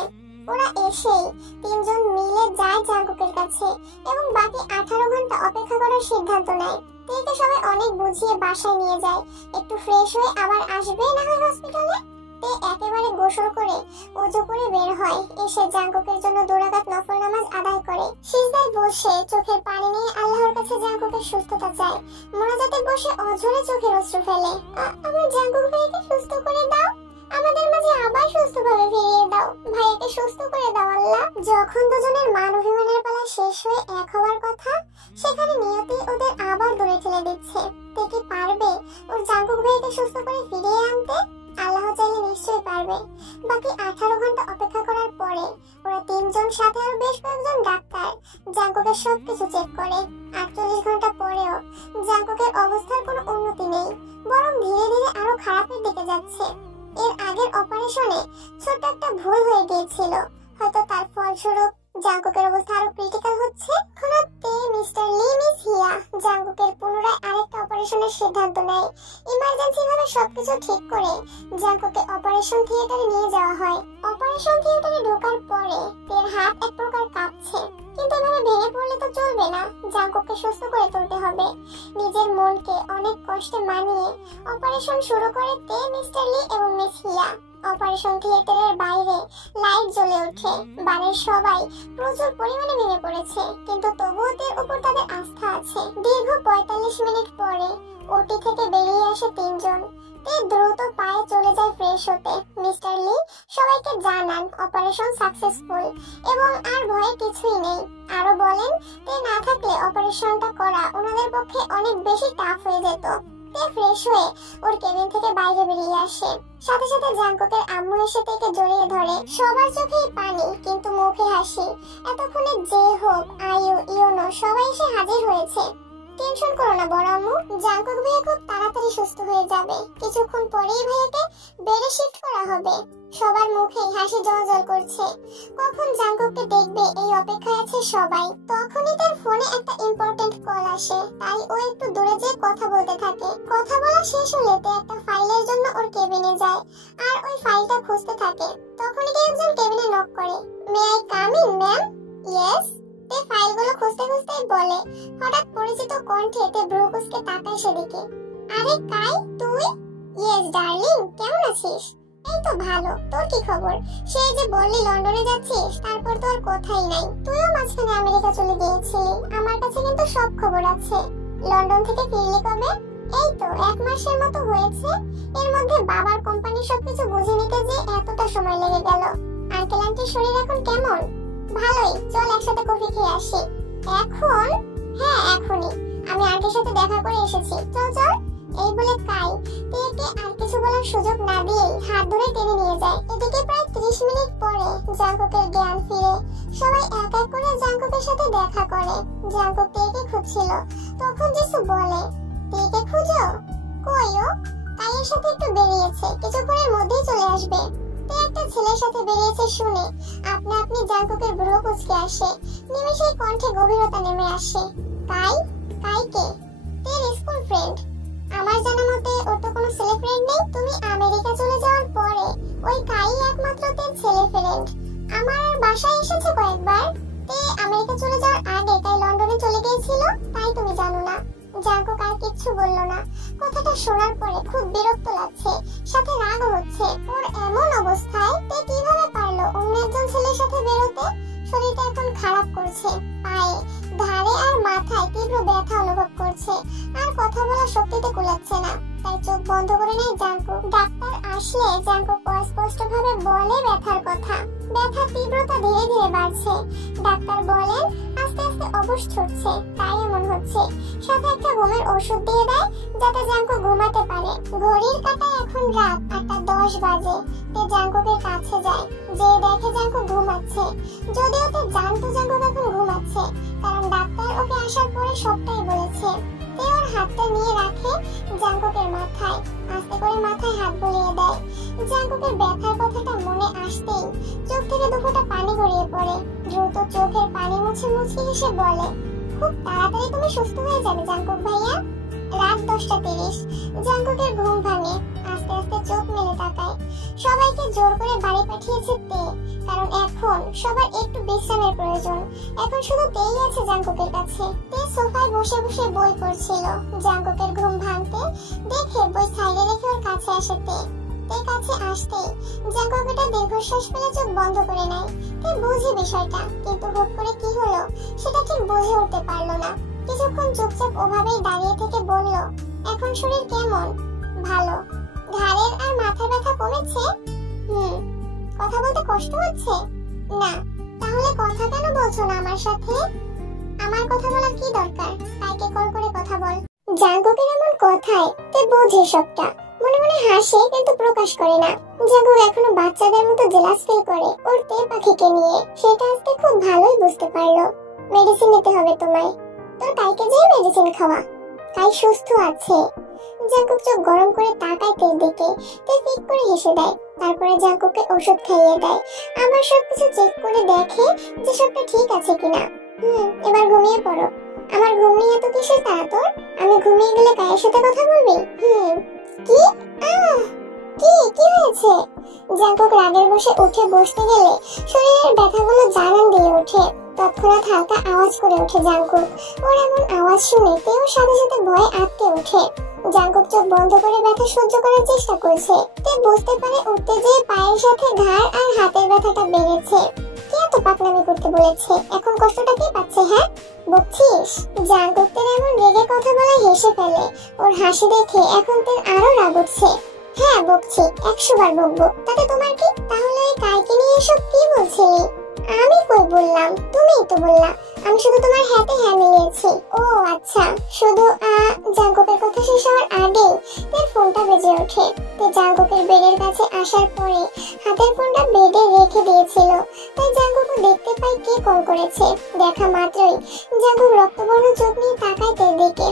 ওরা এসেই 3 জন মিলে যায় জাঙ্কুকের কাছে এবং বাকি 18 ঘন্টা অপেক্ষা করার সিদ্ধান্ত নেয়। তে তেকে সবাই অনেক বুঝিয়ে বাসায় নিয়ে যায়। একটু ফ্রেশ হয়ে আবার আসবে না হয় হসপিটালে। তে একেবারে গোসল করে ওযু করে বের হয়। এসে জাঙ্কুকের জন্য 2 রাকাত নফল নামাজ আদায় করে। সিজদায় বসে চোখের পানি নিয়ে আল্লাহর কাছে জাঙ্কুকের সুস্থতা চায়। মোনাজাতে বসে অঝরে চোখের অশ্রু ফেলে। আমার জাঙ্কুক ভাইকে সুস্থ করে দাও, আমাদের মাঝে আবার সুস্থভাবে ফিরিয়ে দাও, ভাইয়াকে সুস্থ করে দাও আল্লাহ। যখন দুজনের মান অভিমানের পালা শেষ হয়ে এক হওয়ার কথা, সেখানে নিয়তি ওদের আবার দূরে ঠেলে দিচ্ছে। তে কি পারবে ওর জাঙ্কুক ভাইকে সুস্থ করে ফিরিয়ে আনতে? আল্লাহ চাইলে নিশ্চয়ই পারবে। বাকি 18 ঘন্টা অপেক্ষা করার পরে ওরা 3 জন সাথে আরো বেশ কয়েকজন ডাক্তার জাঙ্কুকের সবকিছু চেক করে। 48 ঘন্টা পরেও জাঙ্কুকের অবস্থার কোনো উন্নতি নেই, বরং ধীরে ধীরে আরো খারাপের দিকে যাচ্ছে। এর আগের অপারেশনে ছোট্ট একটা ভুল হয়ে গিয়েছিল, হয়তো তার ফলস্বরূপ জাঙ্কুকের অবস্থা আরো ক্রিটিক্যাল হচ্ছে। খনাতে মিস্টার লি মিস হিয়া জাঙ্কুকের পুনরায় আরেকটা অপারেশনের সিদ্ধান্ত নেয়। ইমার্জেন্সি ভাবে সবকিছু ঠিক করে জাঙ্কুকে অপারেশন থিয়েটারে নিয়ে যাওয়া হয়। অপারেশন থিয়েটারে ঢোকার পরে তের হাত এক প্রকার কাঁপছে, কিন্তু এভাবে ভেঙে পড়লে তো চলবে না, জাঙ্কুককে সুস্থ করে তুলতে হবে। নিজের মনকে অনেক কষ্টে মানিয়ে অপারেশন শুরু করে তে, মিস্টার লি এবং মিস হিয়া। অপারেশন থিয়েটারের বাইরে লাইট জ্বলে ওঠে। বাড়ির সবাই প্রচুর পরিমাণে ভেঙে পড়েছে, কিন্তু তবুও তের উপর তাদের আস্থা আছে। দীর্ঘ 45 মিনিট পরে ওটি থেকে বেরিয়ে আসে 3 জন। তে দ্রুত পায়ে চলে যায় ফ্রেশ হতে। মিস্টার লি সবাইকে জানান অপারেশন সাকসেসফুল এবং আর ভয়ে কিছুই নেই। আরো বলেন তে না থাকলে অপারেশনটা করা ওনাদের পক্ষে অনেক বেশি টাফ হয়ে যেত। তে ফ্রেশ হয়ে ওর কেবিন থেকে বাইরে বেরিয়ে আসে। সাথে সাথে জাঙ্কুকের আম্মু এসে তাকে জড়িয়ে ধরে। সবার চোখেই পানি, কিন্তু মুখে হাসি। এতক্ষণে যে হোক, আয়ু, ইয়োনো সবাই এসে হাজির হয়েছে। টেনশন করো না বড় আম্মু, জাঙ্কুক ভাইয়া খুব তাড়াতাড়ি সুস্থ হয়ে যাবে। কিছুক্ষণ পরেই ভাইয়াকে বেডে শিফট করা হবে। সবার মুখেই হাসি জ্বলজ্বল করছে। কখন জাঙ্কুককে দেখবে এই অপেক্ষায় আছে সবাই। তখনই তার ফোনে একটা ইম্পর্টেন্ট কল আসে, তাই ও একটু দূরে যেয়ে কথা বলতে থাকে। কথা বলা শেষ হলে তে একটা ফাইলের জন্য ওর কেবিনে যায় আর ওই ফাইলটা খুঁজতে থাকে। তখনই কেউ একজন কেবিনে নক করে। May I come in ma'am? Yes. তে ফাইলগুলো খুঁজতে খুঁজতেই বলে। হঠাৎ পরিচিত কণ্ঠে তে ব্রুকুসকে তাকায় সেদিকে। আরে কাই, তুই? ইয়েস ডার্লিং, কেমন আছিস? এই তো ভালো, তোর কি খবর? সেই যে বললি লন্ডনে যাচ্ছিস, তারপর তো আর কথাই নাই। তুইও মাঝখানে আমেরিকা চলে গিয়েছিলি, আমার কাছে কিন্তু সব খবর আছে। লন্ডন থেকে ফিরলি কবে? এই তো 1 মাসের মতো হয়েছে। এর মধ্যে বাবার কোম্পানির সবকিছু বুঝে নিতে যে এতটা সময় লেগে গেল। আঙ্কেল আন্টির শরীর এখন কেমন? ভালোই, চল একসাথে কফি খেয়ে আসি। এখন? হ্যাঁ এখনই, আমি আন্টির সাথে দেখা করে এসেছি, চল চল। এই বলে কাই তেকে আর কিছু বলার সুযোগ না দিয়েই হাত ধরে টেনে নিয়ে যায়। এদিকে প্রায় 30 মিনিট পরে জাঙ্কুকের জ্ঞান ফিরে। সবাই এক এক করে জাঙ্কুকের সাথে দেখা করে। জাঙ্কুক তেকে খুঁজছিল, তখন যিসু বলে, তেকে খুঁজো? কই ও? কাইয়ের সাথে একটু বেরিয়েছে, কিছুক্ষণের মধ্যেই চলে আসবে। তে একটা ছেলের সাথে বেরিয়েছে শুনে আপনা আপনি জাঙ্কুকের ভ্রু কুঁচকে আসে। নিমেষেই কণ্ঠে গভীরতা নেমে আসে। কাই? কাইকে? তের স্কুল ফ্রেন্ড। আমার জানা মতে ওর তো কোনো ছেলে ফ্রেন্ড নেই। তুমি আমেরিকা চলে যাওয়ার পরে ওই কাই একমাত্র তের ছেলে ফ্রেন্ড। আমার বাসায় এসেছে কয়েকবার। তে আমেরিকা চলে যাওয়ার আগে তাই লন্ডনে চলে গিয়েছিল, তাই তুমি জানো না। জাঙ্কুক আর কিচ্ছু বলল না। কথাটা শোনার পরে খুব বিরক্ত লাগছে, সাথে রাগ হচ্ছে। ওর এমন অবস্থায় তে কিভাবে পারলো অন্য একজন ছেলের সাথে বেরোতে? শরীরটা এখন খারাপ করছে, পায়ে, ঘাড়ে আর মাথায় তীব্র ব্যথা অনুভব করছে। আর কথা বলার শক্তিতে কুলাচ্ছে না, তাই চোখ বন্ধ করে নেয় জাঙ্কুক। ডাক্তার আসলে জাঙ্কুক অস্পষ্টভাবে বলে ব্যথার কথা। ব্যথার তীব্রতা ধীরে ধীরে বাড়ছে। ডাক্তার বলেন আস্তে আস্তে অবশ ছুটছে, তাই এমন হচ্ছে। সাথে একটা ঘুমের ওষুধ দিয়ে দেয় যাতে জাঙ্কুক ঘুমাতে পারে। ঘড়ির কাঁটায় এখন রাত 8:10 বাজে। তে জাঙ্কুকের কাছে যায়, যে দেখে জাঙ্কুক ঘুমাচ্ছে। যদিও তে জানতো জাঙ্কুক এখন ঘুমাচ্ছে, কারণ ডাক্তার ওকে আসার পরে সবটাই বলেছে। তে ওর হাতটা নিয়ে রাখে জাঙ্কুকের মাথায়, আস্তে করে মাথায় হাত বুলিয়ে দেয়। জাঙ্কুকের ব্যথার কথাটা মনে আসতেই চোখ থেকে দুফোঁটা পানি গড়িয়ে পড়ে। দ্রুত চোখের পানি মুছে মুছে হেসে বলে, খুব তাড়াতাড়ি তুমি সুস্থ হয়ে যাবে জাঙ্কুক ভাইয়া। রাত 10:30। জাঙ্কুকের ঘুম ভাঙে, আস্তে আস্তে চোখ মেলে তাকায়। সবাই সবাইকে জোর করে বাড়ি পাঠিয়েছে তে, কারণ এখন সবার একটু বিশ্রামের প্রয়োজন। এখন শুধু তেই আছে জাঙ্কুকের কাছে। তে সোফায় বসে বসে বই পড়ছিল। জাঙ্কুকের ঘুম ভাঙতে দেখে বই সাইডে রেখে ওর কাছে আসে তে। তে কাছে আসতেই জাঙ্কুক একটা দীর্ঘশ্বাস ফেলে চোখ বন্ধ করে নেয়। তে বুঝে বিষয়টা, কিন্তু হুট করে কি হলো সেটা ঠিক বুঝে উঠতে পারলো না। কিছুক্ষণ চুপচাপ ওভাবেই দাঁড়িয়ে থেকে বলল, এখন শরীর কেমন? ভালো। ঘাড়ের আর মাথার ব্যথা কমেছে? কথা বলতে কষ্ট হচ্ছে? না। তাহলে কথা কেন বলছো না আমার সাথে? আমার কথা বলার কি দরকার? তাইকে কল করে কথা বল। জাঙ্কুকের এমন কথায় তে বোঝে সবটা। মনে মনে হাসে কিন্তু প্রকাশ করে না। জাঙ্কুক এখনো বাচ্চাদের মতো জেলাস ফিল করে ওর তে পাখিকে নিয়ে। সেটা আজকে খুব ভালোই বুঝতে পারলো। মেডিসিন নিতে হবে তোমায়। তোর তাইকে যে মেডিসিন খাওয়া, তাই সুস্থ আছে। জাঙ্কুক চোখ গরম করে তাকায় তের দিকে। তে ফিক করে হেসে দেয়। তারপরে জাঙ্কুককে ওষুধ খাইয়ে দেয়। আবার সবকিছু চেক করে দেখে যে সবটা ঠিক আছে কিনা। এবার ঘুমিয়ে পড়ো। আমার ঘুম নিয়ে এত কিসের তাড়া তোর? আমি ঘুমিয়ে গেলে কায়ের সাথে কথা বলবি? কি? কি কি হয়েছে? জাঙ্কুক রাগের বসে উঠে বসতে গেলে শরীরের ব্যথাগুলো জানান দিয়ে ওঠে। তৎক্ষণাৎ হালকা আওয়াজ করে ওঠে জাঙ্কুক। ওর এমন আওয়াজ শুনে তেও সাথে সাথে ভয়ে আটকে ওঠে। জাঙ্কুক চোখ বন্ধ করে ব্যথা সহ্য করার চেষ্টা করছে। তে বুঝতে পারে উঠতে যেয়ে পায়ের সাথে ঘাড় আর হাতের ব্যথাটা বেড়েছে। কে এত পাকনামি করতে বলেছে? এখন কষ্টটা কে পাচ্ছে? হ্যাঁ, বকছিস? জাঙ্কুক তের এমন রেগে কথা বলা হেসে ফেলে। ওর হাসি দেখে এখন তের আরো রাগ উঠছে। হ্যাঁ বকছি, 100 বার বকবো। তাতে তোমার কি? তাহলে কাইকে নিয়ে এসব কি বলছিলি? আমি কই বললাম, তুমিই তো বললা। আমি শুধু তোমার হাতে হ্যাঁ মিলিয়েছি। ও আচ্ছা। শুধু জাঙ্কুকের কথা শেষ হওয়ার আগেই তার ফোনটা বেজে ওঠে। তে জাঙ্কুকের বেডের কাছে আসার পরে হাতের ফোনটা বেডে রেখে দিয়েছিল। তাই জাঙ্কুকও দেখতে পায় কে কল করেছে। দেখা মাত্রই জাঙ্কুক রক্তবর্ণ চোখ নিয়ে তাকায় তের দিকে।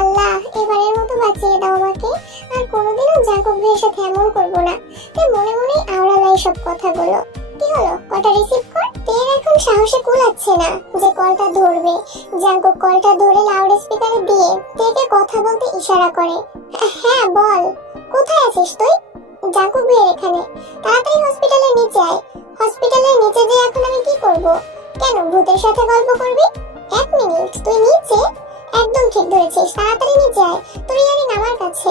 আল্লাহ, এবারের মতো বাঁচিয়ে দাও আমাকে। আর কোনোদিনও জাঙ্কুক ভাইয়ের সাথে এমন করবো না। তে মনে মনেই আওড়ালাই সব কথাগুলো। কি হলো? কলটা রিসিভ কর। তের এখন সাহসে কুলাচ্ছে না যে কলটা ধরবে। জাঙ্কুক কলটা ধরে লাউড স্পিকারে দিয়ে তেকে কথা বলতে ইশারা করে। হ্যাঁ বল, কোথায় আছিস তুই? জাঙ্কুক ভাইয়ের এখানে। তাড়াতাড়ি হসপিটালের নিচে আয়। হসপিটালের নিচে যে এখন আমি কি করব? কেন, ভূতের সাথে গল্প করবি? 1 মিনিট, তুই নিচে? একদম ঠিক ধরেছিস, তাড়াতাড়ি নিচে আয়। তোর ইয়ারিং আমার কাছে।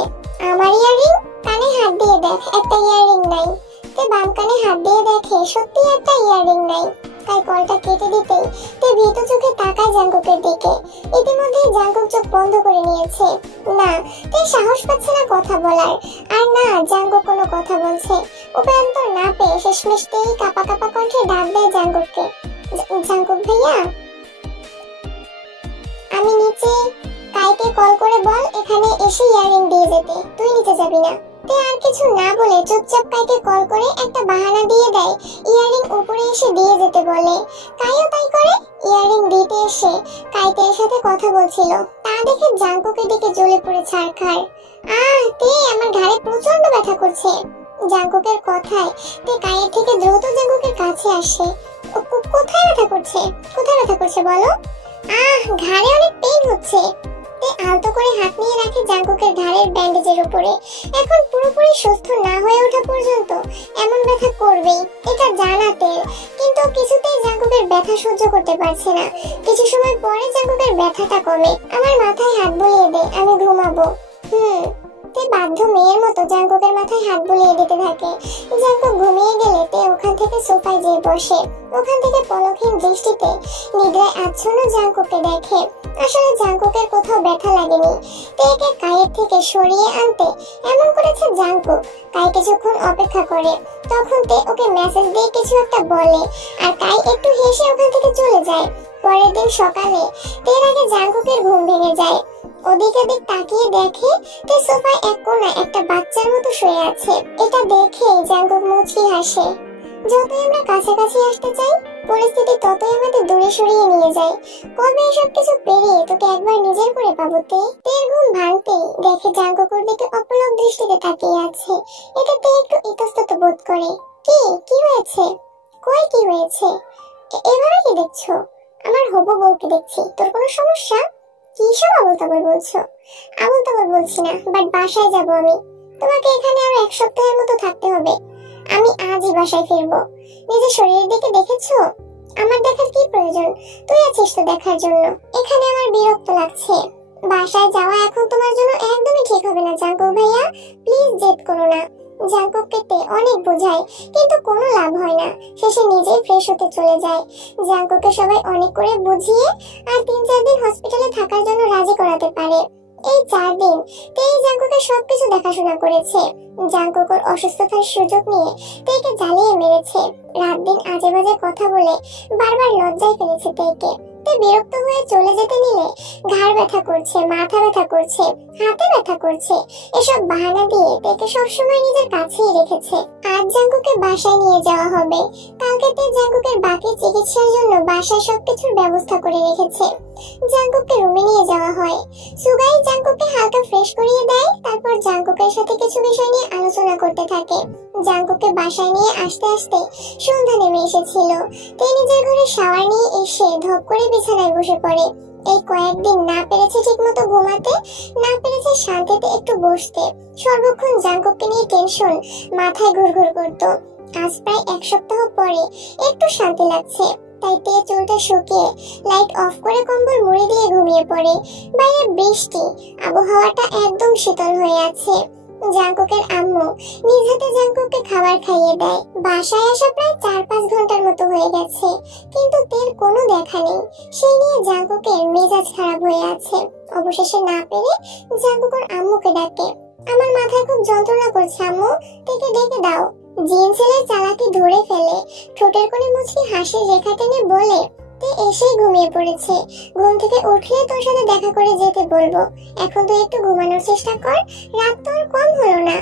আমার ইয়ারিং? কানে হাত দিয়ে দেখ, একটা ইয়ারিং নাই। তে বাম কানে হাত দিয়ে দেখে সত্যি একটা ইয়ারিং নাই। তাই কলটা কেটে দিতেই তে ভীত চোখে তাকায় জাঙ্কুকের দিকে। ইতিমধ্যে জাঙ্কুক চোখ বন্ধ করে নিয়েছে। না, তে সাহস পাচ্ছে না কথা বলার। আর না জাঙ্কুক কোনো কথা বলছে। উপায়ন্তর না পেয়ে শেষমেশ তেই কাপা কাপা কণ্ঠে ডাক দেয় জাঙ্কুককে। জাঙ্কুক ভাইয়া, আমি নিচে। কাইকে কল করে বল এখানে এসে ইয়ারিং দিয়ে যেতে। তুই নিচে যাবি না। তে আর কিছু না বলে চুপচাপ কাইকে কল করে একটা বাহানা দিয়ে দেয় ইয়ারিং উপরে এসে দিয়ে যেতে বলে। কাইও তাই করে। ইয়ারিং দিতে এসে কাইতের সাথে কথা বলছিল। তা দেখে জাঙ্কুকের দিকে জ্বলে পড়ে ছারখার। তে আমার ঘাড়ে প্রচন্ড ব্যথা করছে। জাঙ্কুকের কথায় তে কাইয়ের থেকে দ্রুত জাঙ্কুকের কাছে আসে। কোথায় ব্যথা করছে? কোথায় ব্যথা করছে বলো? ঘাড়ে অনেক পেইন হচ্ছে। তে আলতো করে হাত নিয়ে রাখে জাঙ্কুকের ঘাড়ের ব্যান্ডেজের উপরে। এখন পুরোপুরি সুস্থ না হয়ে ওঠা পর্যন্ত এমন ব্যথা করবেই, এটা জানাতে। কিন্তু কিছুতেই জাঙ্কুকের ব্যথা সহ্য করতে পারছে না। কিছু সময় পরে জাঙ্কুকের ব্যথাটা কমে। আমার মাথায় হাত বুলিয়ে দে, আমি ঘুমাবো। তে বাধ্য মেয়ের মতো জাঙ্কুকের মাথায় হাত বুলিয়ে দিতে থাকে। জাঙ্কুক ঘুমিয়ে গেলে তে ওখান থেকে সোফায় যেয়ে বসে। ওখান থেকে পলকহীন দৃষ্টিতে নিদ্রায় আচ্ছন্ন জাঙ্কুককে দেখে। আসলে জাঙ্কুকের কোথাও ব্যথা লাগেনি। তেকে কায়ের থেকে সরিয়ে আনতে এমন করেছে জাঙ্কুক। কাই কিছুক্ষণ অপেক্ষা করে। তখন তে ওকে মেসেজ দিয়ে কিছু একটা বলে। আর কাই একটু হেসে ওখান থেকে চলে যায়। পরের দিন সকালে তের আগে জাঙ্কুকের ঘুম ভেঙে যায়। ওদিকে দিক তাকিয়ে দেখে তে সোফায় এক কোণায় একটা বাচ্চার মতো শুয়ে আছে। এটা দেখে জাঙ্কুক মুচকি হাসে। যতই আমরা কাছাকাছি আসতে চাই, পরিস্থিতি ততই আমাদের দূরে সরিয়ে নিয়ে যায়। কবে এসব কিছু পেরিয়ে তোকে একবার নিজের করে পাবো তে? তের ঘুম ভাঙতেই দেখে জাঙ্কুকের দিকে অপলক দৃষ্টিতে তাকিয়ে আছে। এটাতে একটু ইতস্তত বোধ করে। কি হয়েছে? কই কি হয়েছে? এভাবে কি দেখছো? আমার হবু বউকে দেখছি। তোর কোনো সমস্যা? কি সব আবল তাবল বলছো? আবল তাবল বলছি না, বাট বাসায় যাবো আমি। তোমাকে এখানে আরো 1 সপ্তাহের মতো থাকতে হবে। আমি আজই বাসায় ফিরবো। নিজের শরীরের দিকে দেখেছো? আমার দেখার কি প্রয়োজন? তুই আছিস তো দেখার জন্য। এখানে আমার বিরক্ত লাগছে। বাসায় যাওয়া এখন তোমার জন্য একদমই ঠিক হবে না জাঙ্কুক ভাইয়া। প্লিজ জেদ করো না। জাঙ্কুককে তে অনেক বোঝায় কিন্তু কোনো লাভ হয় না। শেষে নিজেই ফ্রেশ হতে চলে যায়। জাঙ্কুককে সবাই অনেক করে বুঝিয়ে আর 3-4 দিন হসপিটালে থাকার জন্য রাজি করাতে পারে। এই 4 দিন তেই জাঙ্কুকের সবকিছু দেখাশোনা করেছে। জাঙ্কুকের অসুস্থতার সুযোগ নিয়ে তেকে জ্বালিয়ে মেরেছে। রাত দিন আজে বাজে কথা বলে বারবার লজ্জায় ফেলেছে তেকে। তে বিরক্ত হয়ে চলে যেতে নিলে ঘাড় ব্যথা করছে, মাথা ব্যথা করছে, হাতে ব্যথা করছে, এসব বাহানা দিয়ে তেকে সবসময় নিজের কাছেই রেখেছে। আজ জাঙ্কুকে বাসায় নিয়ে যাওয়া হবে। কালকে তে জাঙ্কুকের বাকি চিকিৎসার জন্য বাসায় সবকিছুর ব্যবস্থা করে রেখেছে। জাঙ্কুককে রুমে নিয়ে যাওয়া হয়। সুগাই জাঙ্কুককে হালকা ফ্রেশ করিয়ে দেয়। তারপর জাঙ্কুকের সাথে কিছু বিষয় নিয়ে আলোচনা করতে থাকে। জাঙ্কুককে বাসায় নিয়ে আসতে আসতে সন্ধ্যা নেমে এসেছিল। তে নিজের ঘরে শাওয়ার নিয়ে এসে ধপ করে বিছানায় বসে পড়ে। এই কয়েকদিন না পেরেছে ঠিকমতো ঘুমাতে, না পেরেছে শান্তিতে একটু বসতে। সর্বক্ষণ জাঙ্কুককে নিয়ে টেনশন মাথায় ঘুরঘুর করতো। আজ প্রায় 1 সপ্তাহ পরে একটু শান্তি লাগছে। তাই তে চুলটা শুকিয়ে লাইট অফ করে কম্বল মুড়ি দিয়ে ঘুমিয়ে পড়ে। বাইরে বৃষ্টি, আবহাওয়াটা একদম শীতল হয়ে আছে। জাঙ্কুকের আম্মু নিজ হাতে জাঙ্কুককে খাবার খাইয়ে দেয়। বাসায় আসা প্রায় 4-5 ঘন্টার মতো হয়ে গেছে কিন্তু তের কোনো দেখা নেই। সেই নিয়ে জাঙ্কুকের মেজাজ খারাপ হয়ে আছে। অবশেষে না পেরে জাঙ্কুকের আম্মুকে ডাকে। আমার মাথায় খুব যন্ত্রণা করছে আম্মু, তেকে ডেকে দাও। জিন ছেলের চালাকি ধরে ফেলে ঠোঁটের কোণে মুচকি হাসির রেখা টেনে বলে, তে এসেই ঘুমিয়ে পড়েছে। ঘুম থেকে উঠলে তোর সাথে দেখা করে যেতে বলবো। এখন তুই একটু ঘুমানোর চেষ্টা কর, রাত তো আর কম হলো না।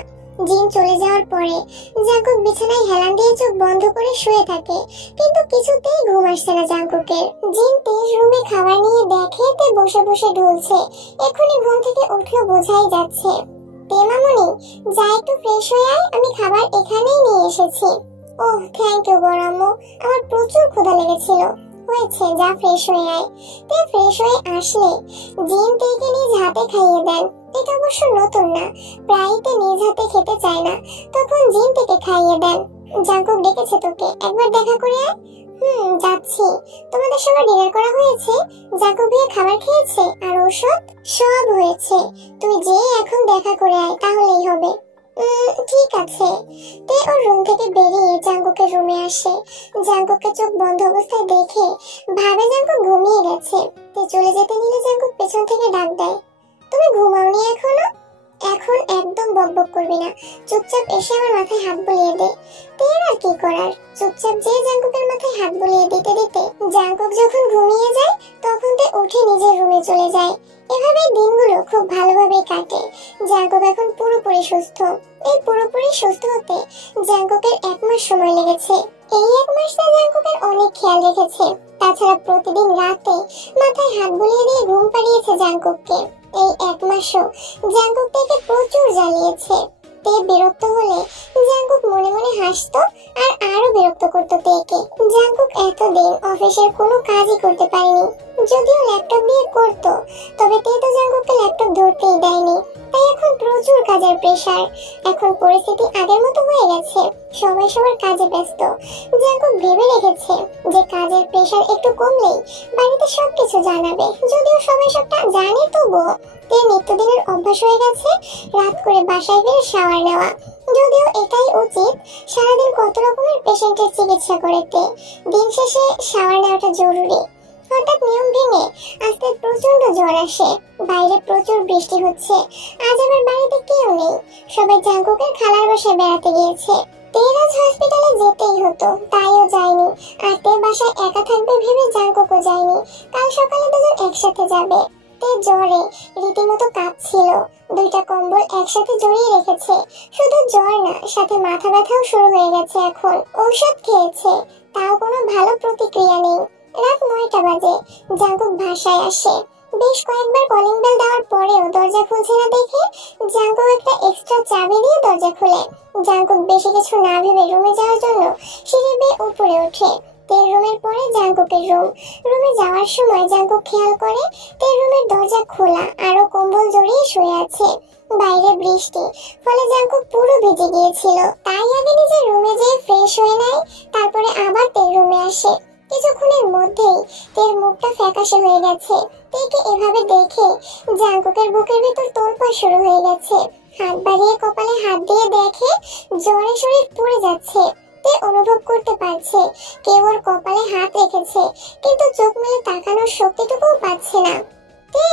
জিন চলে যাওয়ার পরে জাঙ্কুক বিছানায় হেলান দিয়ে চোখ বন্ধ করে শুয়ে থাকে কিন্তু কিছুতেই ঘুম আসছে না জাঙ্কুকের। জিন তেজ রুমে খাবার নিয়ে দেখে তে বসে বসে ঢুলছে। এখনই ঘুম থেকে উঠলো বোঝাই যাচ্ছে। তে মামুনি, যা একটু ফ্রেশ হয়ে আয়, আমি খাবার এখানেই নিয়ে এসেছি। ওহ থ্যাংক ইউ বড় আম্মু, আমার প্রচুর ক্ষুধা লেগেছিল। হয়েছে, যা ফ্রেশ হয়ে আয়। তে ফ্রেশ হয়ে আসলে জিন তেকে নিজ হাতে খাইয়ে দেন। এটা অবশ্য নতুন না, প্রায়ই তে নিজ হাতে খেতে চায় না, তখন জিন তেকে খাইয়ে দেন। জাঙ্কুক ডেকেছে তোকে, একবার দেখা করে আয়। যাচ্ছি। তোমাদের সবার ডিনার করা হয়েছে? জাঙ্কুক ভাইয়া খাবার খেয়েছে আর ঔষধ সব হয়েছে। তুই যে এখন দেখা করে আয়, তাহলেই হবে। ঠিক আছে। তে ওর রুম থেকে বেরিয়ে জাঙ্কুকের রুমে আসে। জাঙ্কুককে চোখ বন্ধ অবস্থায় দেখে ভাবে জাঙ্কুক ঘুমিয়ে গেছে। তে চলে যেতে নিলে জাঙ্কুক পেছন থেকে ডাক দেয়, তুমি ঘুমাওনি এখনো? এখন একদম বকবক করবি না, চুপচাপ এসে আমার মাথায় হাত বুলিয়ে দে। তের আর কি করার, চুপচাপ যে জাঙ্কুকের মাথায় হাত বুলিয়ে দিতে দিতে জাঙ্কুক যখন ঘুমিয়ে যায় তখন তে উঠে নিজের রুমে চলে যায়। এভাবে দিনগুলো খুব ভালোভাবে কাটে। জাঙ্কুক এখন পুরোপুরি সুস্থ। এই পুরোপুরি সুস্থ হতে জাঙ্কুকের 1 মাস সময় লেগেছে। এই 1 মাসে জাঙ্কুকের অনেক খেয়াল রেখেছে। তাছাড়া প্রতিদিন রাতে মাথায় হাত বুলিয়ে দিয়ে ঘুম পাড়িয়েছে জাঙ্কুককে। এই 1 মাসও জাঙ্কুক থেকে প্রচুর জ্বালিয়েছে। তে বিরক্ত হলে জাঙ্কুক মনে মনে হাসতো আর আরো বিরক্ত করতো তেকে। জাঙ্কুক এতদিন অফিসের কোনো কাজই করতে পারেনি। যদিও ল্যাপটপ দিয়ে করতো, তবে তে তো জাঙ্কুককে ল্যাপটপ ধরতেই দেয়নি। তাই এখন প্রচুর কাজের প্রেসার। এখন পরিস্থিতি আগের মতো হয়ে গেছে, সবাই সবার কাজে ব্যস্ত। জাঙ্কুক ভেবে রেখেছে যে কাজের প্রেসার একটু কমলেই বাড়িতে সবকিছু জানাবে। যদিও সবাই সবটা জানে, তবুও তে নিত্যদিনের অভ্যাস হয়ে গেছে রাত করে বাসায় ফিরে শাওয়ার নেওয়া। যদিও এটাই উচিত, সারাদিন কত রকমের পেশেন্টের চিকিৎসা করতে দিন শেষে শাওয়ার নেওয়াটা জরুরি। হঠাৎ নিয়ম ভেঙে আজকে প্রচন্ড জ্বর আসে। বাইরে প্রচুর বৃষ্টি হচ্ছে। আজ আবার বাড়িতে কেউ নেই, সবাই জাঙ্কুকের খালার বাসায় বেড়াতে গিয়েছে। তের আজ হসপিটালে যেতেই হতো, তাইও যায়নি। আর তে বাসায় একা থাকবে ভেবে জাঙ্কুকও যায়নি। কাল সকালে দুজন একসাথে যাবে। তে জ্বরে রীতিমতো কাঁপছিল। 2টা কম্বল একসাথে জড়িয়ে রেখেছে। শুধু জ্বর না, সাথে মাথা ব্যথাও শুরু হয়ে গেছে এখন। ঔষধ খেয়েছে, তাও কোনো ভালো প্রতিক্রিয়া নেই। রাত 9টা বাজে জাঙ্কুক বাসায় আসে। বেশ কয়েকবার কলিং বেল দেওয়ার পরেও দরজা খুলছে না দেখে জাঙ্কুক একটা এক্সট্রা চাবি দিয়ে দরজা খুলে। জাঙ্কুক বেশি কিছু না ভেবে রুমে যাওয়ার জন্য সিঁড়ি বেয়ে উপরে ওঠে। তের রুমের পরে জাঙ্কুকের রুম। রুমে যাওয়ার সময় জাঙ্কুক খেয়াল করে তের রুমের দরজা খোলা, আরো কম্বল জড়িয়ে শুয়ে আছে। বাইরে বৃষ্টি, ফলে জাঙ্কুক পুরো ভিজে গিয়েছিল। তাই আগে নিজের রুমে আসে। কিছুক্ষণের মধ্যেই তের মুখটা ফ্যাকাশে হয়ে গেছে। তেকে এভাবে দেখে জাঙ্কুকের বুকের ভেতর তোলপাড় শুরু হয়ে গেছে। হাত বাড়িয়ে কপালে হাত দিয়ে দেখে জ্বরে শরীর পুড়ে যাচ্ছে। তে অনুভব করতে পারছে কেউ ওর কপালে হাত রেখেছে, কিন্তু চোখ মেলে তাকানোর শক্তিটুকুও পাচ্ছে না। তে,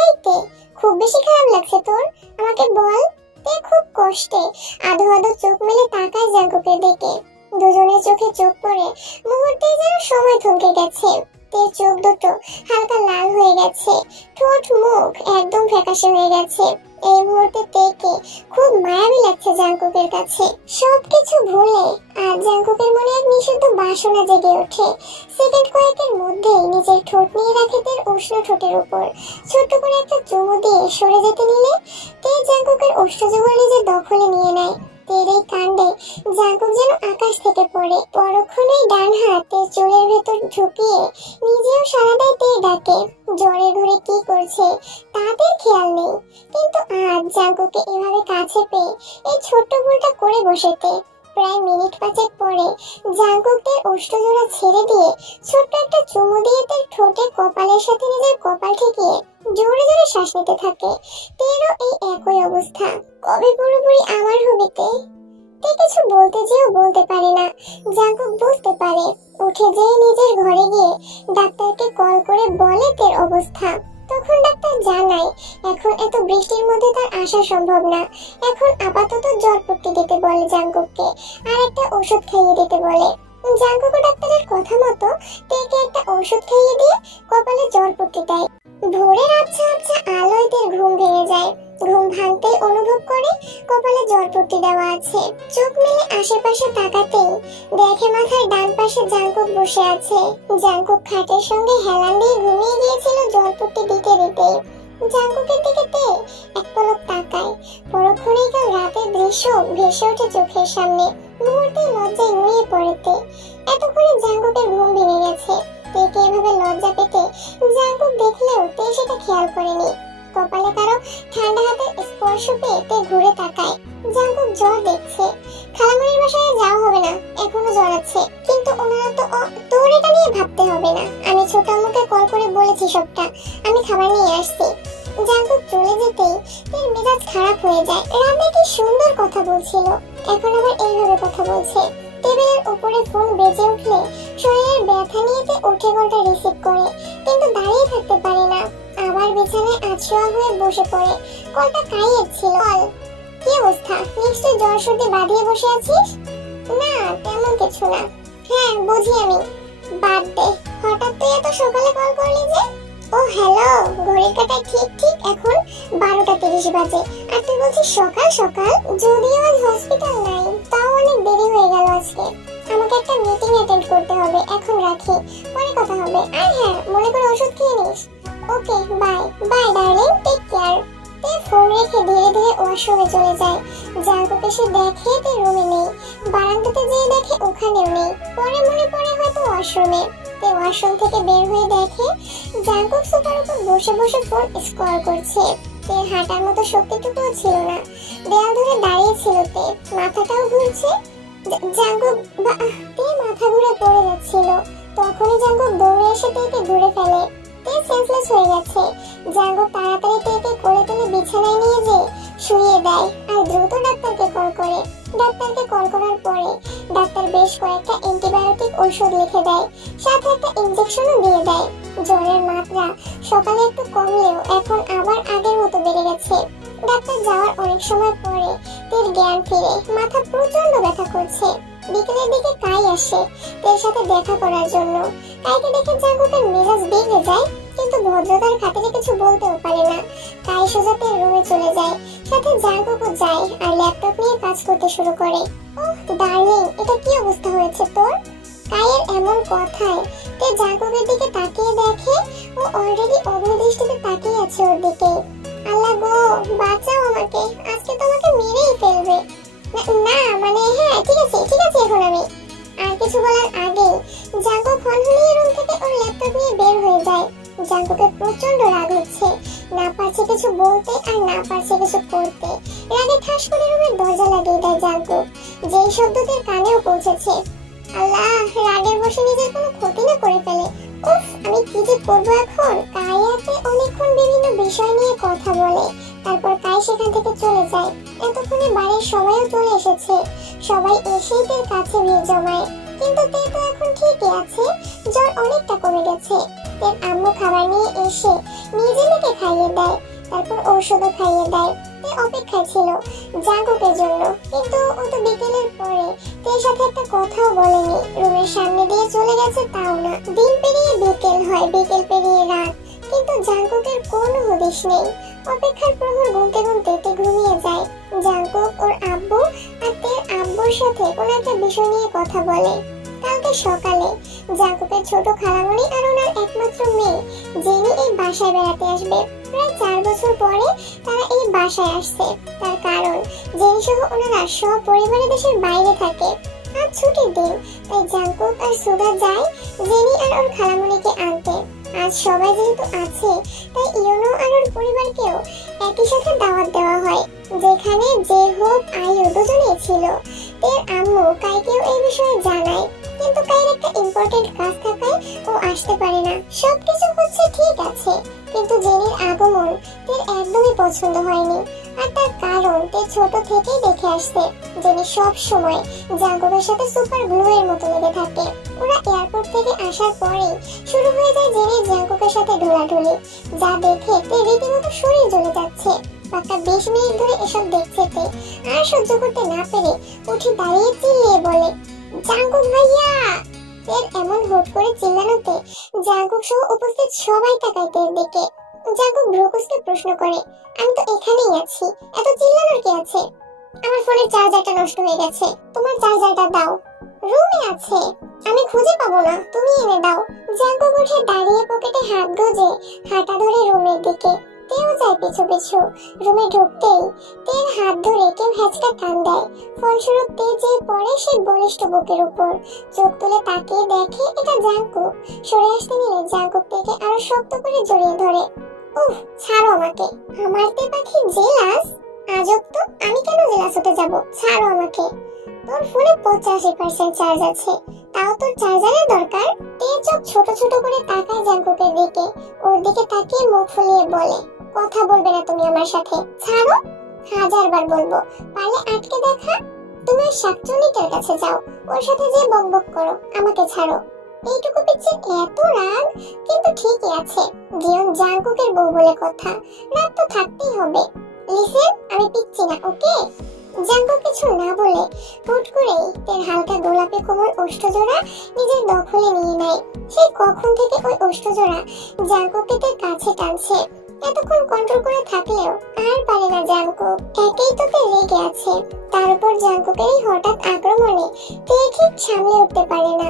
এই তে, খুব বেশি খারাপ লাগছে তোর, আমাকে বল। তে খুব কষ্টে আধো আধো চোখ মেলে তাকায় জাঙ্কুকের দিকে। দুজনের চোখে চোখ পড়ে মুহূর্তেই যেন সময় থমকে গেছে। তের চোখ দুটো হালকা লাল হয়ে গেছে, ঠোঁট মুখ একদম ফ্যাকাশে হয়ে গেছে। এই মুহূর্তে তেকে খুব মায়াবী লাগছে জাঙ্কুকের কাছে। সবকিছু ভুলে আর জাঙ্কুকের মনে এক নিষিদ্ধ বাসনা জেগে ওঠে। সেকেন্ড কয়েকের মধ্যেই নিজের ঠোঁট নিয়ে রাখে তের উষ্ণ ঠোঁটের উপর। ছোট্ট করে একটা চুমু দিয়ে সরে যেতে নিলে তে জাঙ্কুকের ওষ্ঠযুগল নিজের দখলে নিয়ে নেয়। তের এই কাণ্ডে জাঙ্কুক যেন আকাশ থেকে পড়ে। পরক্ষণেই ডান হাত তের চুলের ভেতর ঢুকিয়ে নিজেও সাড়া দেয় তের ডাকে। জ্বরে ঘুরে কি করছে তাদের খেয়াল নেই, কিন্তু আজ জাঙ্কুকে এভাবে কাছে পেয়ে এই ছোট্ট ভুলটা করে বসেতে। প্রায় মিনিট পাঁচেক পরে জাঙ্কুক তের ওষ্ঠজোড়া ছেড়ে দিয়ে ছোট্ট একটা চুমু দিয়ে তের ঠোঁটে কপালের সাথে নিজের কপাল ঠেকিয়ে জোরে জোরে শ্বাস নিতে থাকে। তেরও এই একই অবস্থা। কবে পুরোপুরি আমার হবি তে? তে কিছু বলতে যেও বলতে পারে না। জাঙ্কুক বুঝতে পারে। উঠে যেয়ে নিজের ঘরে গিয়ে ডাক্তারকে কল করে বলে তের অবস্থা। তখন ডাক্তার জানায় এখন এত বৃষ্টির মধ্যে তার আসা সম্ভব না। এখন আপাতত জ্বর পট্টি দিতে বলে জাঙ্কুককে, আর একটা ওষুধ খাইয়ে দিতে বলে। জাঙ্কুক ডাক্তারের কথা মতো তেকে একটা ওষুধ খাইয়ে দিয়ে কপালে জ্বর পট্টি দেয়। ভোরের আবছা আবছা আলোয় তের ঘুম ভেঙে যায়। ঘুম ভাঙতেই অনুভব করে কপালে জ্বর পট্টি দেওয়া আছে। চোখ মেলে আশেপাশে তাকাতেই দেখে মাথার ডান পাশে জাঙ্কুক বসে আছে। জাঙ্কুক খাটের সঙ্গে হেলান দিয়ে ঘুমিয়ে গিয়েছিল জ্বর পট্টি দিতে দিতে। জাঙ্কুকের দিকে তে এক পলক তাকায়। পরক্ষণেই কাল রাতের দৃশ্য ভেসে ওঠে চোখের সামনে। মুহূর্তে লজ্জায় নুয়ে পড়ে তে। এতক্ষণে জাঙ্কুকের ঘুম ভেঙে গেছে। তেকে এভাবে লজ্জা পেতে জাঙ্কুক দেখলেও তে সেটা খেয়াল করেনি। কপালে কারো ঠান্ডা হাতের স্পর্শ পেয়ে তে ঘুরে তাকায়। জাঙ্কুক জ্বর দেখছে। খালামণির বাসায় যাওয়া হবে না, এখনো জ্বর আছে। কিন্তু ওনারা তো তোর এটা নিয়ে ভাবতে হবে না, আমি ছোট আম্মুকে কল করে বলেছি সবটা, আমি খাবার নিয়ে আসছি। জাঙ্কুক চলে যেতেই তের মেজাজ খারাপ হয়ে যায়। রাতে কি সুন্দর কথা বলছিল, এখন আবার এইভাবে কথা বলছে। টেবিলের উপরে ফোন বেজে উঠলে শরীরের ব্যথা নিয়ে তে উঠে কলটা রিসিভ করে, কিন্তু দাঁড়িয়ে থাকতে পারে না। আবার বিছানায় আছড়া হয়ে বসে পড়ে। কলটা কাইয়ের ছিল। কি অবস্থা? নিশ্চয়ই জ্বর সর্দি বাঁধিয়ে বসে আছিস? না, তেমন কিছু না। হ্যাঁ বুঝি আমি, বাদ দে। হঠাৎ তুই এত সকালে কল করলি যে? ও হ্যালো, ঘড়ির কাঁটায় ঠিক ঠিক এখন 12:30 বাজে, আর তুই বলছিস সকাল সকাল? যদিও আজ হসপিটাল নাই, তাও অনেক দেরি হয়ে গেল আজকে। আমাকে একটা মিটিং অ্যাটেন্ড করতে হবে, এখন রাখি, পরে কথা হবে। আর হ্যাঁ, মনে করে ওষুধ খেয়ে নিস। Okay, bye bye darling, take care. তে ফোন রেখে ধীরে ধীরে ওয়াশরুমে চলে যায়। জাঙ্কুক এসে দেখে তে রুমে নেই। বারান্দাতে যেয়ে দেখে ওখানেও নেই। পরে মনে পড়ে হয়তো ওয়াশরুমে। তে ওয়াশরুম থেকে বের হয়ে দেখে জাঙ্কুক সোফার উপর বসে বসে ফোন স্ক্রল করছে। তে হাঁটার মতো শক্তিটুকুও ছিল না। দেয়াল ধরে দাঁড়িয়ে ছিল তে, মাথাটাও ঘুরছে। জাঙ্কুক তে মাথা ঘুরে পড়ে যাচ্ছিল। তখনই জাঙ্কুক দৌড়ে এসে তেকে ধরে ফেলে। তে সেন্সলেস হয়ে গেছে। জাঙ্কুক তাড়াতাড়ি তেকে কোলে তুলে বিছানায় নিয়ে যেয়ে শুইয়ে দেয় আর দ্রুত ডাক্তারকে কল করে। ডাক্তারকে কল করার পরে ডাক্তার বেশ কয়েকটা অ্যান্টিবায়োটিক ওষুধ লিখে দেয়, সাথে একটা ইনজেকশনও দিয়ে দেয়। জ্বরের মাত্রা সকালে একটু কমলেও এখন আবার আগের মতো বেড়ে গেছে। ডাক্তার যাওয়ার অনেক সময় পরে তের জ্ঞান ফিরে। মাথা প্রচন্ড ব্যথা করছে। বিকেলের দিকে কাই আসে তের সাথে দেখা করার জন্য। কাইকে দেখে জাঙ্কুকের মেজাজ বিগড়ে যায়, কিন্তু ভদ্রতার খাতিরে কিছু বলতেও পারে না। কাই সোজা তের রুমে চলে যায়, সাথে জাঙ্কুকও যায় আর ল্যাপটপ নিয়ে কাজ করতে শুরু করে। ওহ ডার্লিং, এটা কি অবস্থা হয়েছে তোর? কাইয়ের এমন কথায় তে জাঙ্কুকের দিকে তাকিয়ে দেখে ও অলরেডি অগ্নিদৃষ্টিতে তাকিয়ে আছে ওর দিকে। আল্লাহ গো, বাঁচাও আমাকে, আজকে তোমাকে মেরেই ফেলবে। না মানে হ্যাঁ ঠিক আছে এখন আমি। আর কিছু বলার আগে জাঙ্কুক হনহনিয়ে রুম থেকে ওর ল্যাপটপ নিয়ে বের হয়ে যায়। জাঙ্কুকের প্রচন্ড রাগ হচ্ছে, না পারছে কিছু বলতে আর না পারছে কিছু করতে। রাগে ঠাস করে রুমের দরজা লাগিয়ে দেয় জাঙ্কুক, যেই শব্দটির কানেও পৌঁছেছে। আল্লাহ, রাগের বসে নিজের কোনো ক্ষতি না করে ফেলে। উফ, আমি কি যে করবো এখন। কায়াতে অনেকক্ষণ বিভিন্ন বিষয় নিয়ে কথা বলে, তারপর কাই সেখান থেকে চলে যায়। এতক্ষণে বাড়ির সবাইও চলে এসেছে। সবাই এসেই তের কাছে ভিড় জমায়, কিন্তু তে তো এখন ঠিকই আছে, জ্বর অনেকটা কমে গেছে। তের আম্মু খাবার নিয়ে এসে নিজে মেখে খাইয়ে দেয়, তারপর ঔষধও খাইয়ে দেয়। তে অপেক্ষায় ছিল জাঙ্কুকের জন্য, কিন্তু ও তো বিকেলের পরে তের সাথে একটা কথাও বলেনি। রুমের সামনে দিয়ে চলে গেছে তাও না। দিন পেরিয়ে বিকেল হয়, বিকেল পেরিয়ে রাত, কিন্তু জাঙ্কুকের কোনো হদিশ নেই। অপেক্ষার প্রহর গুনতে গুনতে তে ঘুমিয়ে যায়। জাঙ্কুক ওর আব্বু আর তের আব্বুর সাথে কোনো একটা বিষয় নিয়ে কথা বলে। কালকে সকালে জাঙ্কুকের ছোট খালামণি আর ওনার একমাত্র মেয়ে জেনি এই বাসায় বেড়াতে আসবে। প্রায় 4 বছর পরে তারা এই বাসায় আসছে। তার কারণ জেনি সহ ওনারা সব পরিবারে দেশের বাইরে থাকে। আজ ছুটির দিন, তাই জাঙ্কুক আর সুগা যায় জেনি আর ওর খালামণিকে আনতে। আজ সবাই যেহেতু আছে, তাই ইয়োনো আর ওর পরিবারকেও একই সাথে দাওয়াত দেওয়া হয়, যেখানে জে হোপ আয়ু দুজনেই ছিল। এর আম্মু কাইকেও এই বিষয়ে জানায়, কিন্তু কাইর একটা ইম্পর্টেন্ট কাজ থাকায় ও আসতে পারে না। সবকিছু হচ্ছে ঠিক আছে, কিন্তু জেনির আগমন তের একদমই পছন্দ হয়নি। আর তার কারণ তে ছোট থেকেই দেখে আসছে জেনি সব সময় জাঙ্কুকের সাথে সুপার গ্লু এর মতো লেগে থাকে। ওরা এয়ারপোর্ট থেকে আসার পরেই শুরু হয়ে যায় জেনির জাঙ্কুকের সাথে ঢোলাঢুলি, যা দেখে তে রীতিমতো শরীর জ্বলে যাচ্ছে। পাক্কা 20 মিনিট ধরে এসব দেখছে তে, আর সহ্য করতে না পেরে উঠে দাঁড়িয়ে চিল্লিয়ে বলে, জাঙ্কুক ভাইয়া! তের এমন হুট করে চিল্লানোতে জাঙ্কুক সহ উপস্থিত সবাই তাকায় তের দিকে। জাঙ্কুক ভ্রুকুচকে প্রশ্ন করে, আমি তো এখানেই আছি, এত চিল্লানোর কি আছে? আমার ফোনের চার্জারটা নষ্ট হয়ে গেছে, তোমার চার্জারটা দাও। রুমে আছে, আমি খুঁজে পাবো না, তুমি এনে দাও। জাঙ্কুক উঠে দাঁড়িয়ে পকেটে হাত গুজে হাঁটা ধরে রুমের দিকে। তেও যায় পিছু পিছু। রুমে ঢুকতেই তের হাত ধরে কেউ হ্যাচকা টান দেয়। ফলস্বরূপ তে যে পড়ে সে বলিষ্ঠ বুকের উপর। চোখ তুলে তাকিয়ে দেখে এটা জাঙ্কুক। সরে আসতে নিলে জাঙ্কুক তেকে আরো শক্ত করে জড়িয়ে ধরে। উফ, ছাড়ো আমাকে। আমার তে পাখি জেলাস? আজব তো, আমি কেন জেলাস হতে যাব? ছাড়ো আমাকে। তোর ফোনে 85% চার্জ আছে, তাও তোর চার্জারের দরকার? তে চোখ ছোট ছোট করে তাকায় জাঙ্কুকের দিকে। ওর দিকে তাকিয়ে মুখ ফুলিয়ে বলে, কথা বলবে না তুমি আমার সাথে, ছাড়ো। 1000 বার বলবো, পারলে আটকে দেখা। তুমি ওই শাকচুনিটার কাছে যাও, ওর সাথে যে বকবক করো, আমাকে ছাড়ো। এইটুকু পিচ্ছির এত রাগ, কিন্তু ঠিকই আছে, জিয়ন জাঙ্কুকের বউ বলে কথা, রাগ তো থাকতেই হবে। লিসেন, আমি পিচ্ছি না, ওকে? জাঙ্কুক কিছু না বলে হুট করেই তের হালকা গোলাপি কোমল ওষ্ঠজোড়া নিজের দখলে নিয়ে নেয়। সেই কখন থেকে ওই ওষ্ঠজোড়া জাঙ্কুককে তের কাছে টানছে। এতক্ষণ কন্ট্রোল করে থাকলেও আর পারে না জাঙ্কুক। একেই তো তে রেগে আছে, তার উপর জাঙ্কুকের এই হঠাৎ আক্রমণে তে ঠিক সামলে উঠতে পারে না।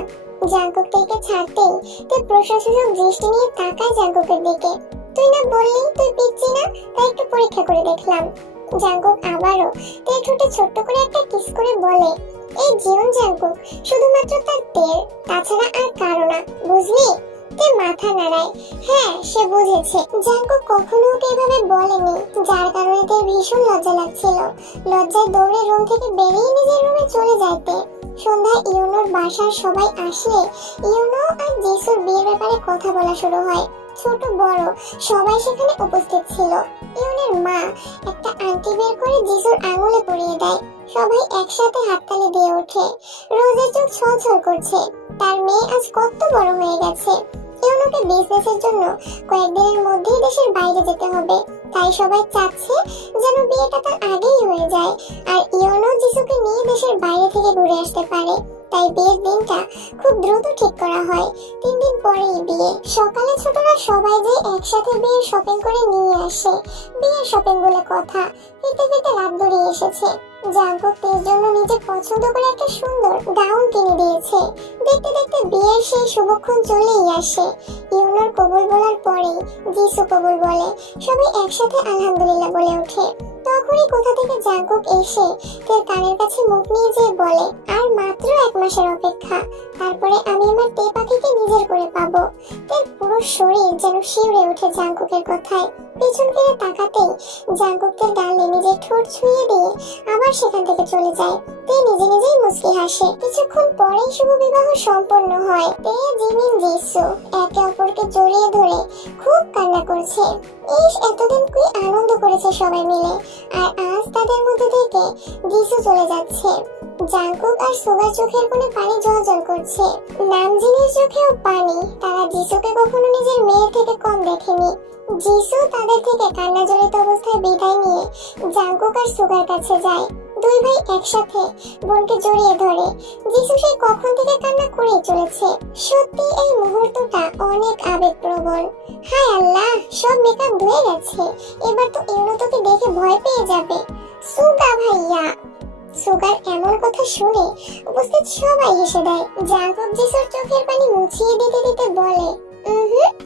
জাঙ্কুক তেকে ছাড়তেই তে প্রশংসক দৃষ্টি নিয়ে তাকায় জাঙ্কুকের দিকে। তুই না বললি তুই পিচ্ছি না, তাই একটু পরীক্ষা করে দেখলাম। জাঙ্কুক আবারও তের ঠোঁটে ছোট্ট করে একটা কিস করে বলে, এই জীবন জাঙ্কুক শুধুমাত্র তার তের, তাছাড়া আর কারো না, বুঝলি? তে মাথা নাড়ায়, হ্যাঁ সে বুঝেছে। জাঙ্কুক কখনো ওকে এভাবে বলেনি, যার কারণে তের ভীষণ লজ্জা লাগছিল। লজ্জায় দৌড়ে রুম থেকে বেরিয়ে নিজের রুমে চলে যাইতে। সন্ধ্যায় ইউনোর বাসার সবাই আসলে ইউনো আর জিসুর বিয়ের ব্যাপারে কথা বলা শুরু হয়। ছোট বড় সবাই সেখানে উপস্থিত ছিল। ইউনের মা একটা আংটি বের করে জিসুর আঙুলে পরিয়ে দেয়। সবাই একসাথে হাততালি দিয়ে ওঠে। রোজের চোখ ছলছল করছে, তার মেয়ে আজ কত বড় হয়ে গেছে। ইউনোকে বিজনেসের জন্য কয়েকদিনের মধ্যেই দেশের বাইরে যেতে হবে, তাই সবাই চাচ্ছে যেন বিয়েটা তার আগেই হয়ে যায়, আর ইউনো জিসুকে নিয়ে দেশের বাইরে থেকে ঘুরে আসতে পারে। তাই বিয়ের দিনটা খুব দ্রুত ঠিক করা হয়। 3 দিন পরেই বিয়ে। সকালে ছোটরা সবাই যে একসাথে বিয়ের শপিং করে নিয়ে আসে। বিয়ের শপিং বলে কথা, ফিরতে ফিরতে রাত গড়িয়ে এসেছে। জাঙ্কুক তের জন্য নিজে পছন্দ করে একটা সুন্দর গাউন কিনে দিয়েছে। দেখতে দেখতে বিয়ের সেই শুভক্ষণ চলেই আসে। ইউনোর কবুল বলার পরেই জিসু কবুল বলে। সবাই একসাথে আলহামদুলিল্লাহ বলে ওঠে। তখনই কোথা থেকে জাঙ্কুক এসে তের কানের কাছে মুখ নিয়ে যেয়ে বলে, আর মাত্র 1 মাসের অপেক্ষা, তারপরে আমি আমার তে পাখিকে নিজের করে পাবো। তের পুরো শরীর যেন শিউরে ওঠে জাঙ্কুকের কথায়। পেছন ফিরে তাকাতেই জাঙ্কুক তের গালে নিজের ঠোঁট ছুঁয়ে দিয়ে আবার সেখান থেকে চলে যায়। তে নিজে নিজেই মুচকি হাসে। কিছুক্ষণ পরেই শুভ বিবাহ সম্পন্ন হয়। তে, জিমিন, জিসু একে অপরকে জড়িয়ে ধরে খুব কান্না করছে। এতদিন কি আনন্দ করেছে সবাই মিলে, আর আজ তাদের মধ্যে থেকে জিসু চলে যাচ্ছে। জাংকুক আর সুগার চোখের কোণে পানি জ্বলজ্বল করছে। নামজিনের চোখেও পানি। তারা জিসুকে কখনো নিজের মেয়ের থেকে কম দেখেনি। জিসু তাদের থেকে কান্না জড়িত অবস্থায় বিদায় নিয়ে জাংকুক আর সুগার কাছে যায়। দুই ভাই একসাথে বোনকে জড়িয়ে ধরে। জিসু সেই কখন থেকে কান্না করেই চলেছে। সত্যি এই মুহূর্তটা অনেক আবেগপ্রবণ। হায় আল্লাহ, সব মেকআপ ধুয়ে গেছে। এবার তো ইউনোতোকে দেখে ভয় পেয়ে যাবে। সুগা ভাইয়া। সুগার এমন কথা শুনে উপস্থিত সবাই হেসে দেয়। জাংকুক জিসুর চোখের পানি মুছিয়ে দিতে দিতে বলে,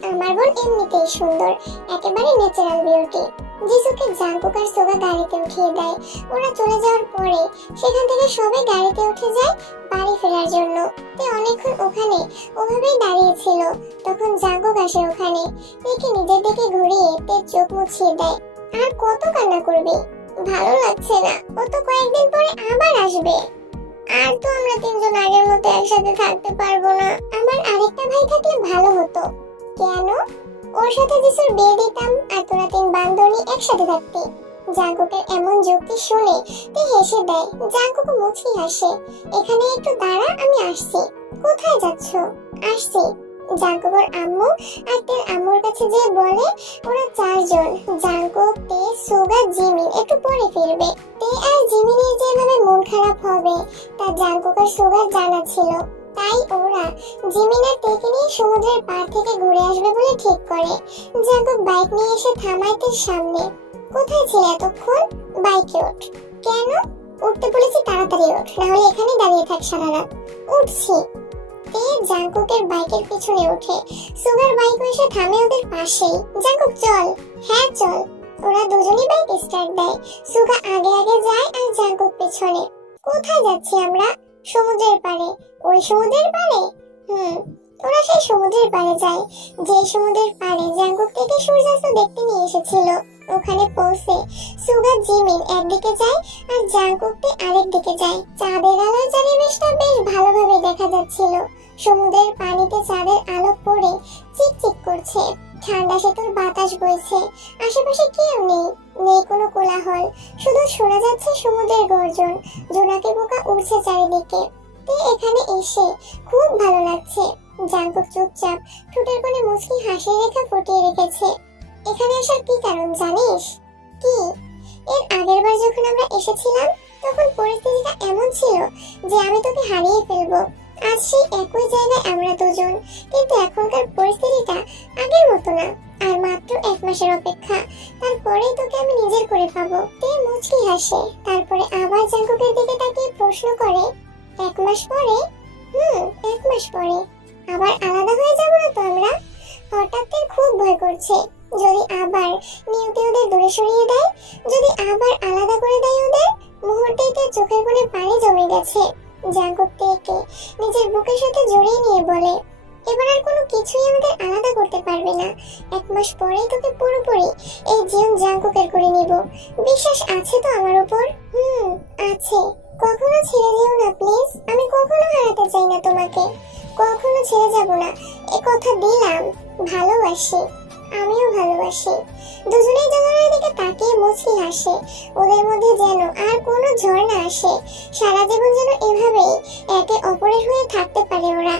আমার বোন এমনিতেই সুন্দর, একেবারে ন্যাচারাল বিউটি। জিসুকে জাংকুক আর সুগা গাড়িতে উঠিয়ে দেয়। ওরা চলে যাওয়ার পরে সেখান থেকে সবাই গাড়িতে উঠে যায় বাড়ি ফেরার জন্য। তে অনেকক্ষণ ওখানে ওভাবেই দাঁড়িয়েছিল। তখন জাংকুক আসে ওখানে। তেকে নিজের দিকে ঘুরিয়ে তের চোখ মুছিয়ে দেয়। আর কত কান্না করবি? ভালো লাগছে না? ও তো কয়েকদিন পরে আবার আসবে। আর তো আমরা তিনজন আগের মতো একসাথে থাকতে পারবো না। আমার আরেকটা ভাই থাকলে ভালো হতো। কেন? ওর সাথে জিসুর বিয়ে দিতাম আর তোরা তিন বান্ধবী একসাথে থাকতি। জাংকুকের এমন যুক্তি শুনে তে হেসে দেয়। জাংকুক মুচকি হাসে। এখানে একটু দাঁড়া, আমি আসছি। কোথায় যাচ্ছ? আসছি। জাংকুকের আম্মু আর তের আম্মুর কাছে যেয়ে বলে ওরা চারজন, জাংকুক, তে, সুগা, জিমিন একটু পরে ফিরবে। তে আর জিমিনের যেভাবে মন খারাপ হবে তা জাংকুক আর সুগার জানা ছিল। তাই ওরা জিমিন আর তেকে নিয়ে সমুদ্রের পাড় থেকে ঘুরে আসবে বলে ঠিক করে। জাংকুক বাইক নিয়ে এসে থামায় তের সামনে। কোথায় ছিলে এতক্ষণ? বাইকে ওঠ। কেন? উঠতে বলেছি, তাড়াতাড়ি ওঠ, নাহলে এখানে দাঁড়িয়ে থাক সারা রাত। উঠছি। তে জাংকুকের বাইকের পিছনে ওঠে। সুগার বাইক এসে থামে ওদের পাশেই। জাংকুক চল। হ্যাঁ চল। ওরা দুজনেই বাইক স্টার্ট দেয়। সুগা আগে আগে যায় আর জাংকুক পেছনে। কোথায় যাচ্ছি আমরা? সমুদ্রের পাড়ে। ওই সমুদ্রের পাড়ে? ওরা সেই সমুদ্রের পাড়ে যায় যে সমুদ্রের পাড়ে জাংকুক থেকে সূর্যাস্ত দেখতে নিয়ে এসেছিল। ওখানে পৌঁছে সুগা জিমিন একদিকে যায় আর জাংকুকটি আরেক দিকে যায়। চাঁদের আলোয় চারিপাশটা বেশ ভালোভাবে দেখা যাচ্ছিল। সমুদ্রের পানিতে চাঁদের আলো পড়ে চিকচিক করছে। ঠান্ডা শীতল বাতাস বইছে। আশেপাশে কেউ নেই, নেই কোনো কোলাহল। শুধু শোনা যাচ্ছে সমুদ্রের গর্জন। জোনাকি পোকা উড়ছে চারিদিকে। তে এখানে এসে খুব ভালো লাগছে। জাংকুক চুপচাপ ঠোঁটের কোণে মুচকি হাসির রেখা ফুটিয়ে রেখেছে। এখানে আসার কি কারণ জানিস? কি? এর আগের বার যখন আমরা এসেছিলাম তখন পরিস্থিতিটা এমন ছিল যে আমি তোকে হারিয়ে ফেলবো। আজ সেই একই জায়গায় আমরা দুজন, কিন্তু এখনকার পরিস্থিতিটা আগের মতো না। আর মাত্র 1 মাসের অপেক্ষা, তারপরেই তোকে আমি নিজের করে পাবো। তে মুচকি হাসে। তারপরে আবার জাংকুকের দিকে তাকিয়ে প্রশ্ন করে, 1 মাস পরে? 1 মাস পরে। আবার আলাদা হয়ে যাব না তো আমরা? হঠাৎ খুব ভয় করছে। যদি আবার নিয়তি ওদের দূরে সরিয়ে দেয়, যদি আবার আলাদা করে দেয় ওদের। মুহূর্তেই তার চোখের কোণে পানি জমে গেছে। জাংকুক তেকে নিজের বুকের সাথে জড়িয়ে নিয়ে বলে, এবার আর কোনো কিছুই আমাদের আলাদা করতে পারবে না। 1 মাস পরেই তোকে পুরোপুরি এই জীবন জাংকুকের করে নিব। বিশ্বাস আছে তো আমার উপর? আছে। কখনো ছেড়ে যেও না প্লিজ। আমি কখনো হারাতে চাই না তোমাকে। কখনো ছেড়ে যাব না, এ কথা দিলাম। ভালোবাসি। আমিও ভালোবাসি। দুজনেই দুজনের দিকে তাকিয়ে মুচকি হাসে। ওদের মধ্যে যেন আর কোনো ঝড় না আসে। সারা জীবন যেন এভাবেই একে অপরের হয়ে থাকতে পারে ওরা।